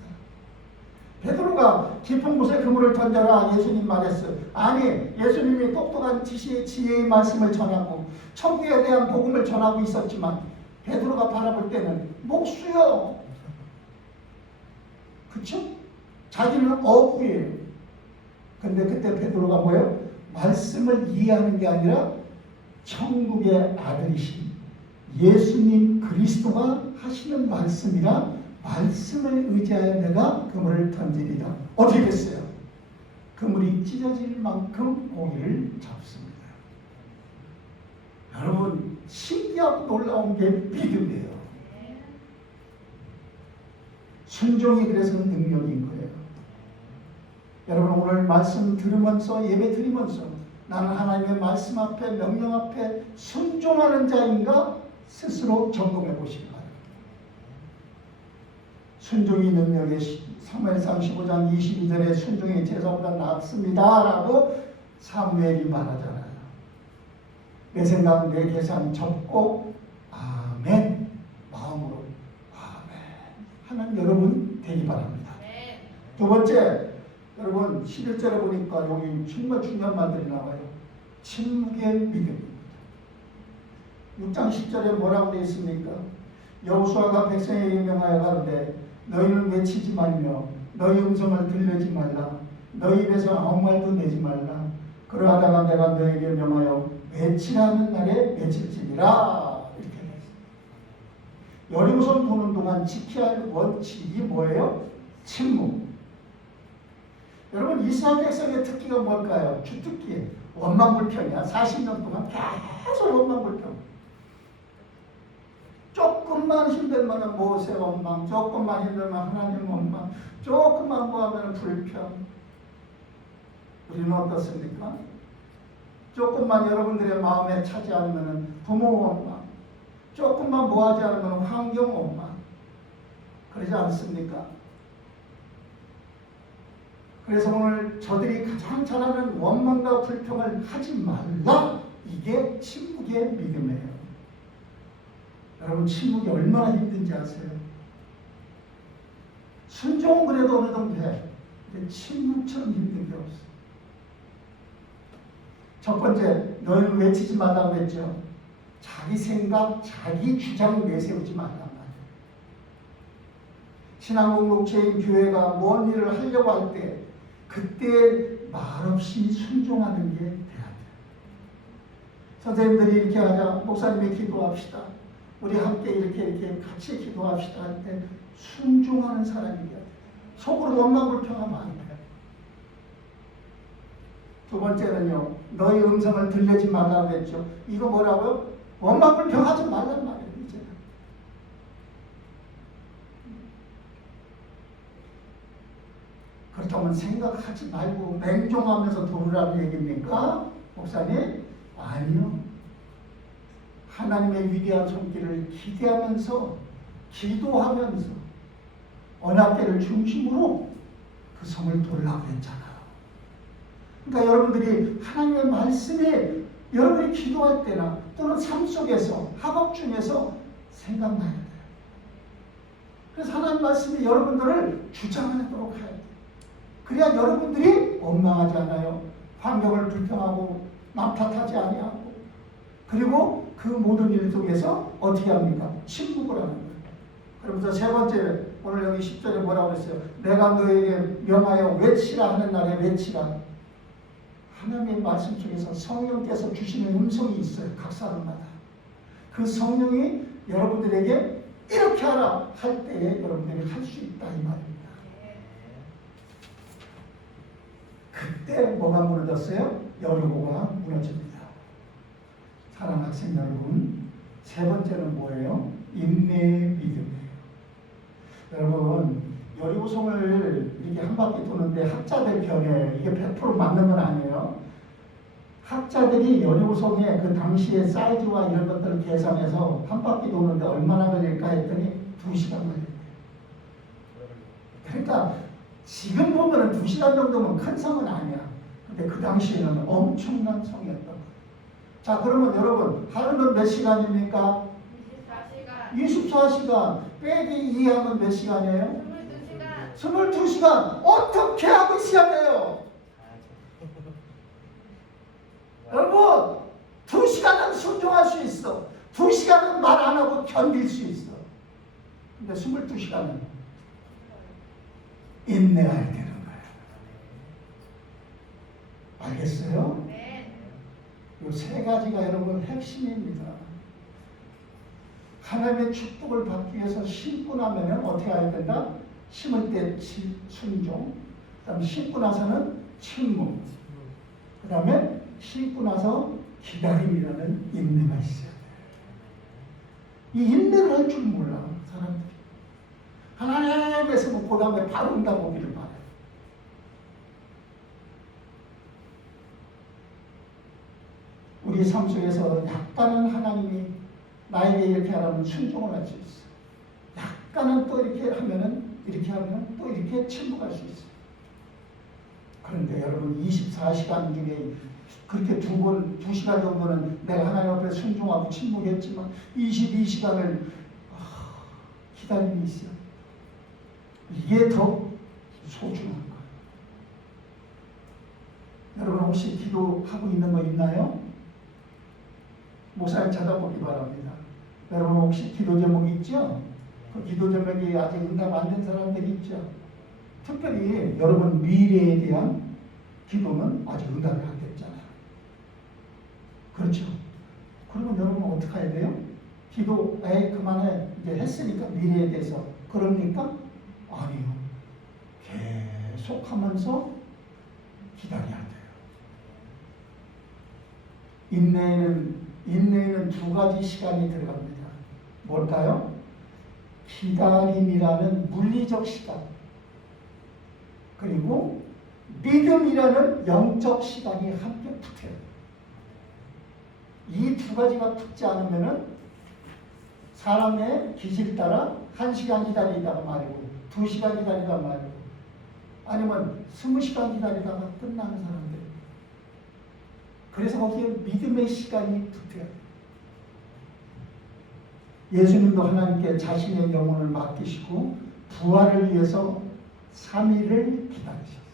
베드로가 깊은 곳에 그물을 던져라 예수님 말했어요. 아니 예수님이 똑똑한 지혜의 말씀을 전하고 천국에 대한 복음을 전하고 있었지만 베드로가 바라볼 때는 목수요. 그쵸? 자기는 어부예요. 근데 그때 베드로가 뭐예요? 말씀을 이해하는 게 아니라 천국의 아들이신 예수님 그리스도가 하시는 말씀이라 말씀을 의지하여 내가 그물을 던지리라. 어떻게 됐어요? 그물이 찢어질 만큼 고기를 잡습니다. 여러분 신기하고 놀라운 게 믿음이에요. 순종이 그래서 능력인 거예요. 여러분 오늘 말씀 들으면서 예배 드리면서 나는 하나님의 말씀 앞에 명령 앞에 순종하는 자인가 스스로 점검해 보시기 바랍니다. 순종이 능력의 사무엘상 15장 22절에 순종이 제사보다 낫습니다 라고 사무엘이 말하잖아요. 내 생각 내 계산 접고 아멘 마음으로 아멘 하는 여러분 되기 바랍니다. 두 번째 여러분 11절에 보니까 여기 정말 중요한 말들이 나와요. 침묵의 믿음입니다. 6장 10절에 뭐라고 되어 있습니까? 여호수아가 백성에게 명하여 가로되 너희는 외치지 말며 너희 음성을 들리지 말라. 너희 입에서 아무 말도 내지 말라. 그러하다가 내가 너희에게 명하여 외치라는 날에 외칠지니라. 이렇게 되어 있습니다. 여리고성 도는 동안 지켜야 할 원칙이 뭐예요? 침묵. 여러분 이스라엘 백성의 특기가 뭘까요? 주특기 원망불평이야. 40년 동안 계속 원망불평. 조금만 힘들면 모세 원망, 조금만 힘들면 하나님 원망, 조금만 뭐하면 불평. 우리는 어떻습니까? 조금만 여러분들의 마음에 차지 않으면 부모 원망, 조금만 뭐하지 않으면 환경 원망. 그러지 않습니까? 그래서 오늘 저들이 가장 잘하는 원망과 불평을 하지 말라. 이게 침묵의 믿음이에요. 여러분 침묵이 얼마나 힘든지 아세요? 순종은 그래도 어느 정도 해. 근데 침묵처럼 힘든 게 없어요. 첫 번째, 너희는 외치지 말라고 했죠. 자기 생각, 자기 주장 내세우지 말란 말이에요. 신앙 공동체인 교회가 뭔 일을 하려고 할 때 그때 말없이 순종하는 게 돼야 돼요. 선생님들이 이렇게 하자, 목사님이 기도합시다. 우리 함께 이렇게 같이 기도합시다 할 때 순종하는 사람이야. 속으로 원망불평하면 안 돼요. 두 번째는요, 너희 음성을 들리지 말라고 했죠. 이거 뭐라고요? 원망불평하지 말란 말이에요. 이제 그렇다면 생각하지 말고 맹종하면서 돌으라는 얘기입니까? 목사님? 아니요. 하나님의 위대한 손길을 기대하면서 기도하면서 언약궤를 중심으로 그 성을 돌라고 했잖아요. 그러니까 여러분들이 하나님의 말씀에 여러분이 기도할 때나 또는 삶 속에서 학업 중에서 생각나야 돼요. 그래서 하나님 말씀이 여러분들을 주장하도록 해야 돼요. 그래야 여러분들이 원망하지 않아요. 환경을 불평하고 남 탓하지 아니하고 그리고 그 모든 일 속에서 어떻게 합니까? 침묵을 하는 거예요. 그러면서 세 번째 오늘 여기 10절에 뭐라고 했어요? 내가 너에게 명하여 외치라 하는 날에 외치라. 하나님의 말씀 속에서 성령께서 주시는 음성이 있어요. 각 사람마다. 그 성령이 여러분들에게 이렇게 하라 할 때에 여러분들이 할 수 있다 이 말입니다. 그때 뭐가 무너졌어요? 여리고가 무너집니다. 사랑하는 학생 여러분, 세 번째는 뭐예요? 인내의 믿음이에요. 여러분, 여리고성을 이렇게 한 바퀴 도는데 학자들 견해, 이게 100% 맞는 건 아니에요. 학자들이 여리고성의 그 당시의 사이즈와 이런 것들을 계산해서 한 바퀴 도는데 얼마나 걸릴까 했더니 2시간 걸립니다. 그러니까 지금 보면 2시간 정도면 큰 성은 아니야. 근데 그 당시에는 엄청난 성이었던 거예요. 자, 그러면 여러분, 하루는 몇 시간입니까? 24시간. 24시간 빼기 2하면 몇 시간이에요? 22시간. 22시간 어떻게 하고 있어야 돼요? 여러분 2시간은 순종할 수 있어. 2시간은 말 안 하고 견딜 수 있어. 근데 22시간은 인내해야 되는 거예요. 알겠어요? 네. 이 세 가지가 여러분 핵심입니다. 하나님의 축복을 받기 위해서 심고 나면 어떻게 해야 된다? 심을 때 순종, 그 다음에 심고 나서는 침묵, 그 다음에 심고 나서 기다림이라는 인내가 있어요. 이 인내를 할 줄 몰라 사람들이. 하나님에서 그 다음에 바로 응답 오기를 바라요. 우리 삶 속에서 약간은 하나님이 나에게 이렇게 하라면 순종을 할 수 있어. 약간은 또 이렇게 하면은 이렇게 하면 또 이렇게 침묵할 수 있어. 그런데 여러분 24시간 중에 그렇게 2시간 정도는 내가 하나님 앞에 순종하고 침묵했지만 22시간을 기다림이 있어요. 이게 더 소중한 거예요. 여러분 혹시 기도하고 있는 거 있나요? 목사님 찾아보기 바랍니다. 여러분 혹시 기도 제목이 있죠? 그 기도 제목이 아직 응답 안 된 사람들이 있죠? 특별히 여러분 미래에 대한 기도는 아직 응답이 안 됐잖아요. 그렇죠? 그러면 여러분 어떻게 해야 돼요? 기도 그만해 이제 했으니까 미래에 대해서 그럽니까? 아니요. 계속하면서 기다려야 돼요. 인내에는 2가지 시간이 들어갑니다. 뭘까요? 기다림이라는 물리적 시간, 그리고 믿음이라는 영적 시간이 함께 붙어요. 이 2가지가 붙지 않으면은 사람의 기질 따라 1시간 기다리다가 말고 2시간 기다리다가 말고 아니면 20시간 기다리다가 끝나는 사람들. 그래서 거기에 믿음의 시간이 붙어요. 예수님도 하나님께 자신의 영혼을 맡기시고 부활을 위해서 3일을 기다리셨어요.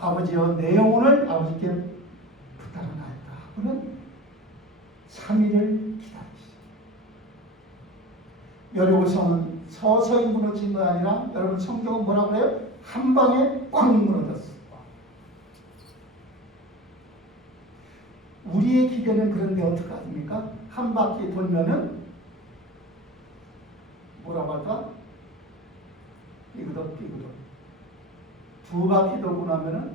아버지여 내 영혼을 아버지께 부탁하나이다 하고는 3일을 기다리셨어요. 여러분은 서서히 무너진 거 아니라 여러분 성경은 뭐라고 그래요? 한 방에 꽉 무너졌어요. 우리의 기대는 그런데 어떡합니까? 한 바퀴 돌면은 뭐라고 할까? 삐그덕 2바퀴 돌고 나면은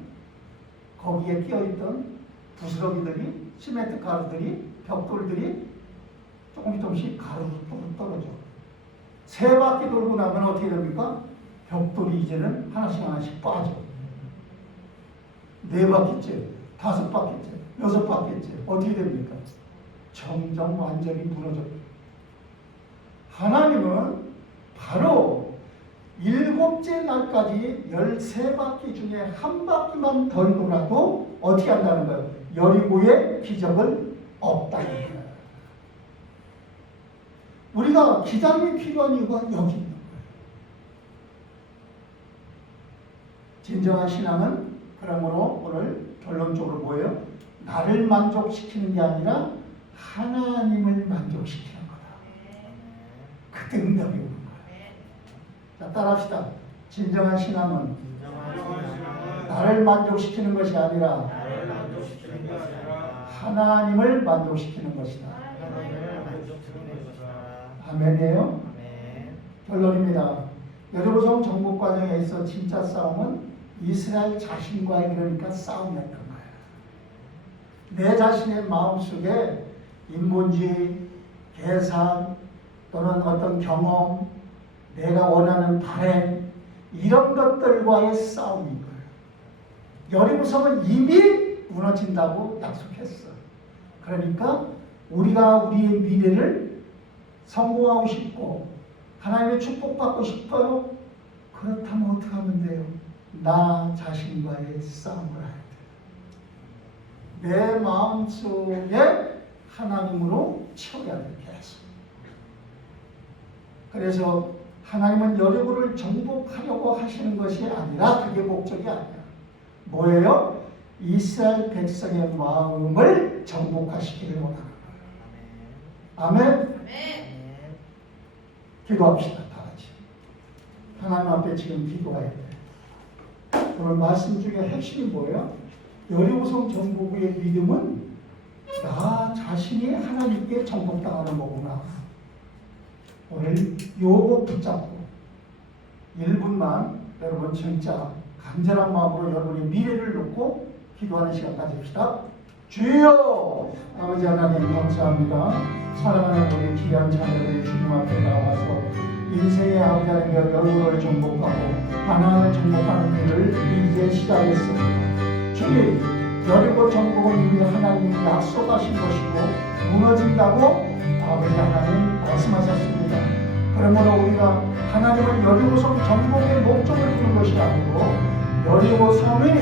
거기에 끼어있던 부스러기들이 시멘트 가루들이 벽돌들이 조금씩 가루로 떨어져. 3바퀴 돌고 나면 어떻게 됩니까? 벽돌이 이제는 하나씩 빠져. 4바퀴째, 5바퀴째, 6바퀴째 어떻게 됩니까? 점점 완전히 무너져. 하나님은 바로 7째 날까지 13바퀴 중에 1바퀴만 덜 돌아도 어떻게 한다는 거예요? 여리고의 기적을 없다는 거예요. 우리가 기다림이 필요한 이유가 여기 있는 거예요. 진정한 신앙은 그러므로 오늘 결론적으로 뭐예요? 나를 만족시키는 게 아니라 하나님을 만족시키는 거다. 그때 응답이 오는 거예요. 자, 따라합시다. 진정한 신앙은 나를 만족시키는 것이 아니라 하나님을 만족시키는 것이다. 아멘이에요? 결론입니다. 여러분 정복 과정에 있어 진짜 싸움은 이스라엘 자신과의 그러니까 싸움이었던 거예요. 내 자신의 마음속에 인본주의, 계산 또는 어떤 경험, 내가 원하는 바램 이런 것들과의 싸움인 거예요. 여리고성은 이미 무너진다고 약속했어. 그러니까 우리가 우리의 미래를 성공하고 싶고 하나님의 축복받고 싶어요. 그렇다면 어떻게 하면 돼요? 나 자신과의 싸움을 해야 돼요. 내 마음속에 하나님으로 채워야 돼요. 계속. 그래서 하나님은 여리고를 정복하려고 하시는 것이 아니라 그게 목적이 아니야. 뭐예요? 이스라엘 백성의 마음을 정복하시기를 원하는 거예요. 아멘. 아멘. 기도합시다. 다 같이. 하나님 앞에 지금 기도해야 돼. 오늘 말씀 중에 핵심이 뭐예요? 여리고성 정복의 믿음은 나 자신이 하나님께 정복당하는 거구나. 오늘 요거 붙잡고 1분만 여러분 진짜 간절한 마음으로 여러분의 미래를 놓고 기도하는 시간 가집시다. 주여 아버지 하나님 감사합니다. 사랑하는 우리 귀한 자녀들이 주님 앞에 나와서 인생의 아버지 하나님 여러분을 정복하고 하나님을 정복하는 일을 이제 시작했습니다. 주님 여리고 정복은 이미 하나님이 약속하신 것이고 무너진다고 아버지 하나님 말씀하셨습니다. 그러므로 우리가 하나님은 여리고성 정복의 목적을 두는 것이 아니고 여리고성이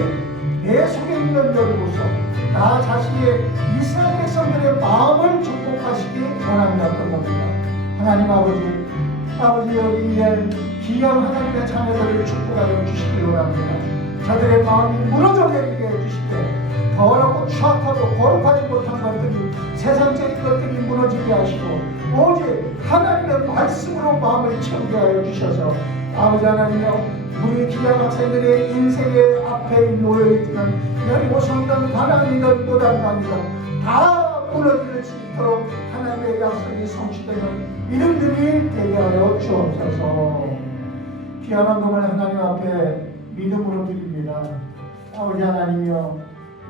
내 속에 있는 여리고성 나 자신의 이스라엘 백성들의 마음을 정복하시기 원한다는 겁니다. 하나님 아버지 여기에 귀한 하나님의 자녀들을 축복하여 주시기 원합니다. 저들의 마음이 무너져 내리게 해주시되 더럽고 추악하고 거룩하지 못한 것들이 세상적인 것들이 무너지게 하시고 오직 하나님의 말씀으로 마음을 채우게 하여 주셔서 아버지 하나님여 우리 귀한 학생들의 인생의 앞에 놓여있는 여리고성이든 가나안이든 요단강이든 다 무너질 수 있도록 하나님의 약속이 성취되는 믿음들이 되게 하여 주옵소서. 귀한 헌금을 하나님 앞에 믿음으로 드립니다. 아버지 하나님이여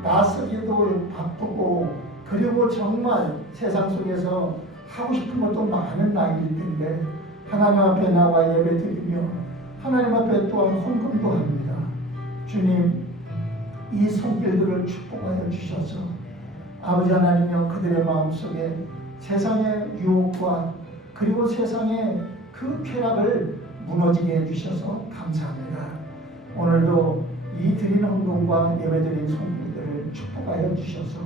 낯설기도 바쁘고 그리고 정말 세상 속에서 하고 싶은 것도 많은 나이일 텐데 하나님 앞에 나와 예배드리며 하나님 앞에 또한 헌금도 합니다. 주님 이 손길들을 축복하여 주셔서 아버지 하나님여 그들의 마음속에 세상의 유혹과 그리고 세상의 그 쾌락을 무너지게 해주셔서 감사합니다. 오늘도 이 드린 헌금과 예배드린 손길들을 축복하여 주셔서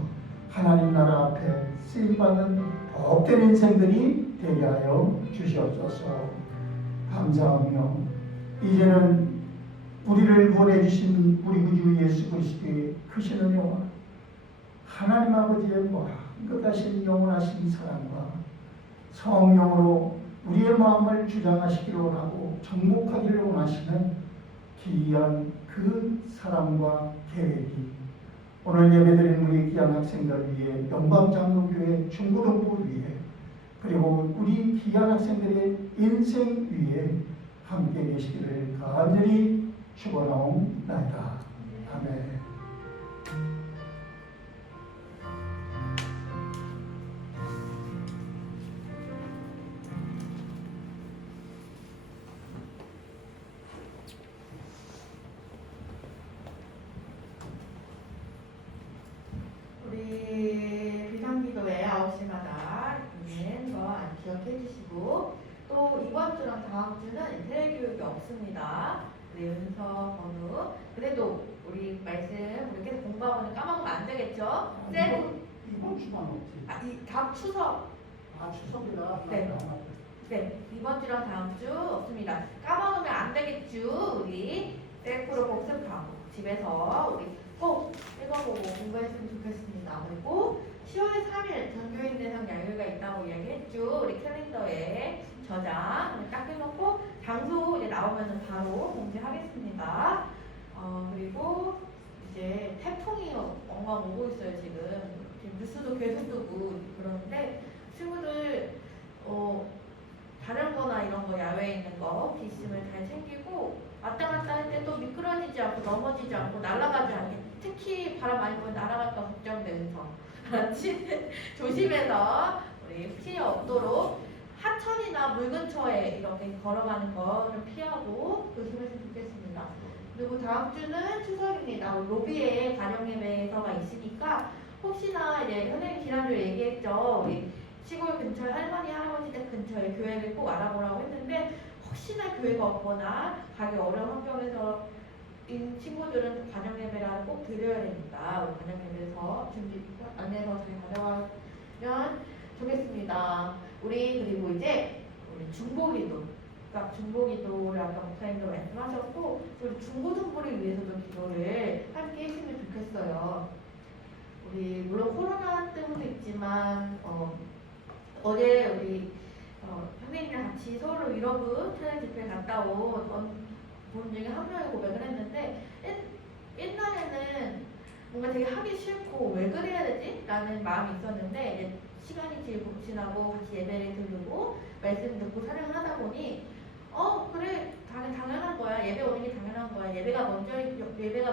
하나님 나라 앞에 쓰임받는 복된 인생들이 되게 하여 주시옵소서. 감사하며 이제는 우리를 구원해 주신 우리 구주 예수 그리스도의 크신 은혜와 하나님 아버지의 무한것하신 영원하신 사랑과 성령으로 우리의 마음을 주장하시기를 원하고 정복하기를 원하시는 귀한 그 사랑과 계획이 오늘 예배드린 우리 귀한 학생들 위해 영광장로교회 중고등부 위해 그리고 우리 귀한 학생들의 인생 위에 함께 계시기를 간절히 축원하옵나이다. 아멘. 우리 비상기도회 9시마다 있는 거 기억해 주시고 또 이번 주랑 다음 주는 인텔교육이 없습니다. 우리 은서, 번우 그래도 우리 말씀 우리 계속 공부하고는 까먹으면 안 되겠죠? 이번 주만 없지. 다음 추석 추석이라. 네, 이번 주랑 다음 주 없습니다. 까먹으면 안 되겠죠? 우리 셀프로 복습하고 집에서 우리 꼭 읽어보고 공부했으면 좋겠습니다. 그리고 10월 3일 전교인 대상 양육가 있다고 이야기했죠. 우리 캘린더에 저장 딱 해놓고 장소 이제 나오면 바로 공지하겠습니다. 그리고 이제 태풍이 엉망 오고 있어요. 지금 뉴스도 계속 뜨고 그러는데 친구들 다른 거나 이런 거 야외에 있는 거 비심을 잘 챙기고 왔다 갔다 할 때 또 미끄러지지 않고 넘어지지 않고 날아가지 않게 특히 바람 많이 불면 날아갈까 걱정되면서 그렇지? 조심해서 우리 피해 없도록 하천이나 물 근처에 이렇게 걸어가는 거 좀 피하고 조심했으면 좋겠습니다. 그리고 다음 주는 추석입니다. 로비에 가령예배서가 있으니까 혹시나 이제 선생님 지난주에 얘기했죠. 우리 시골 근처에 할머니 할아버지 댁 근처에 교회를 꼭 알아보라고 했는데 혹시나 교회가 없거나 가기 어려운 환경에서 인 친구들은 가정예배를 꼭 드려야 됩니다. 우리 가정예배에서 준비 안내서 잘 가져가면 좋겠습니다. 우리 그리고 이제 우리 중보기도, 그러니까 중보기도를 아까 목사님도 말씀하셨고 우리 중고등부를 위해서도 기도를 함께 했으면 좋겠어요. 우리 물론 코로나 때문도 있지만 어제 우리 선생님이랑 같이 같이 서울로 유럽은 찬양 집회 갔다 온 분 중에 한 명이 고백을 했는데 옛날에는 뭔가 되게 하기 싫고 왜 그래야 되지? 라는 마음이 있었는데 이제 시간이 지나고 같이 예배를 드리고 말씀 듣고 찬양을 하다 보니 그래 당연한 거야. 예배 오는 게 당연한 거야. 예배가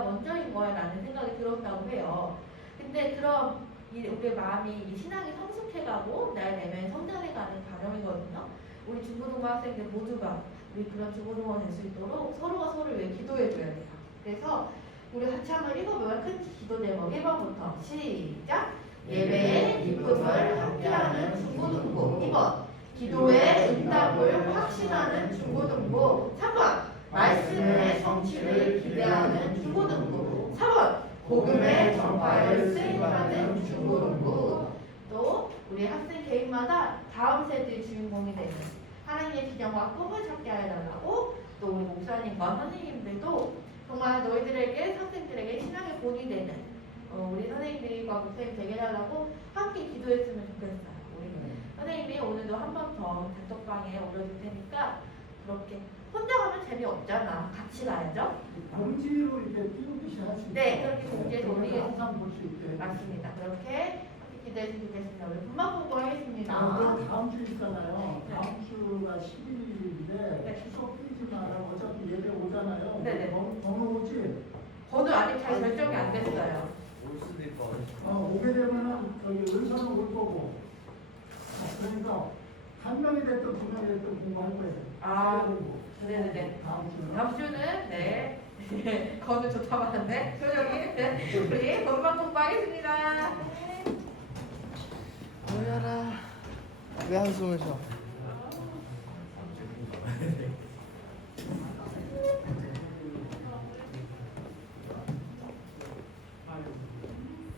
먼저인 거야 라는 생각이 들었다고 해요. 근데 그럼 우리의 마음이 이 신앙이 성숙해가고 나의 내면이 성장해가는 과정이거든요. 우리 중고등부 학생들 모두가 우리 그런 중고등부가 될 수 있도록 서로가 서로를 위해 기도해줘야 돼요. 그래서 우리 같이 한번 읽어볼까요? 큰 기도 제목 1번부터 시작! 예배의 기쁨을 함께하는 중고등부 2번 기도의 응답을 확신하는 중고등부 3번 말씀의 성취를 기대하는 중고등부 4번 복음의 전파를 수행하는 중고등부 또 우리 학생 개인마다 다음 세대의 주인공이 되는 하나님의 비전과 꿈을 찾게 해달라고 또 우리 목사님과 선생님들도 정말 너희들에게 학생들에게 신앙의 본이 되는 우리 선생님들과 목사님 되게 해달라고 함께 기도했으면 좋겠어요. 우리 선생님이 오늘도 한 번 더 단톡방에 올려줄 테니까 그렇게 혼자 가면 재미없잖아. 같이 가야죠. 공지로 이렇게 띄우듯이 할 수 있죠. 네, 그렇게 공지해서 그래서 올리겠습니다. 항상 볼 수 있게. 맞습니다. 그렇게 기도했으면 좋겠습니다. 우리 분만 공부하겠습니다. 그럼 다음 주 있잖아요. 네. 다음 주가 11일인데 네. 추석 뛰지 마라. 어차피 예배 오잖아요. 네네. 번호 오지? 저도 아직 잘 결정이 안 됐어요. 올 수도 있고. 오게 되면은 저기 은서는 올 거고. 그러니까 한 명이 됐든 두 명이 됐든 공부할 거예요. 아, 공부. 네네네. 다음 주는. 다음 주는 네. 거는 좋다고 하는데 표정이 네. 우리 본방 공부하겠습니다. 네. 모여라. 왜 한숨을 쉬어?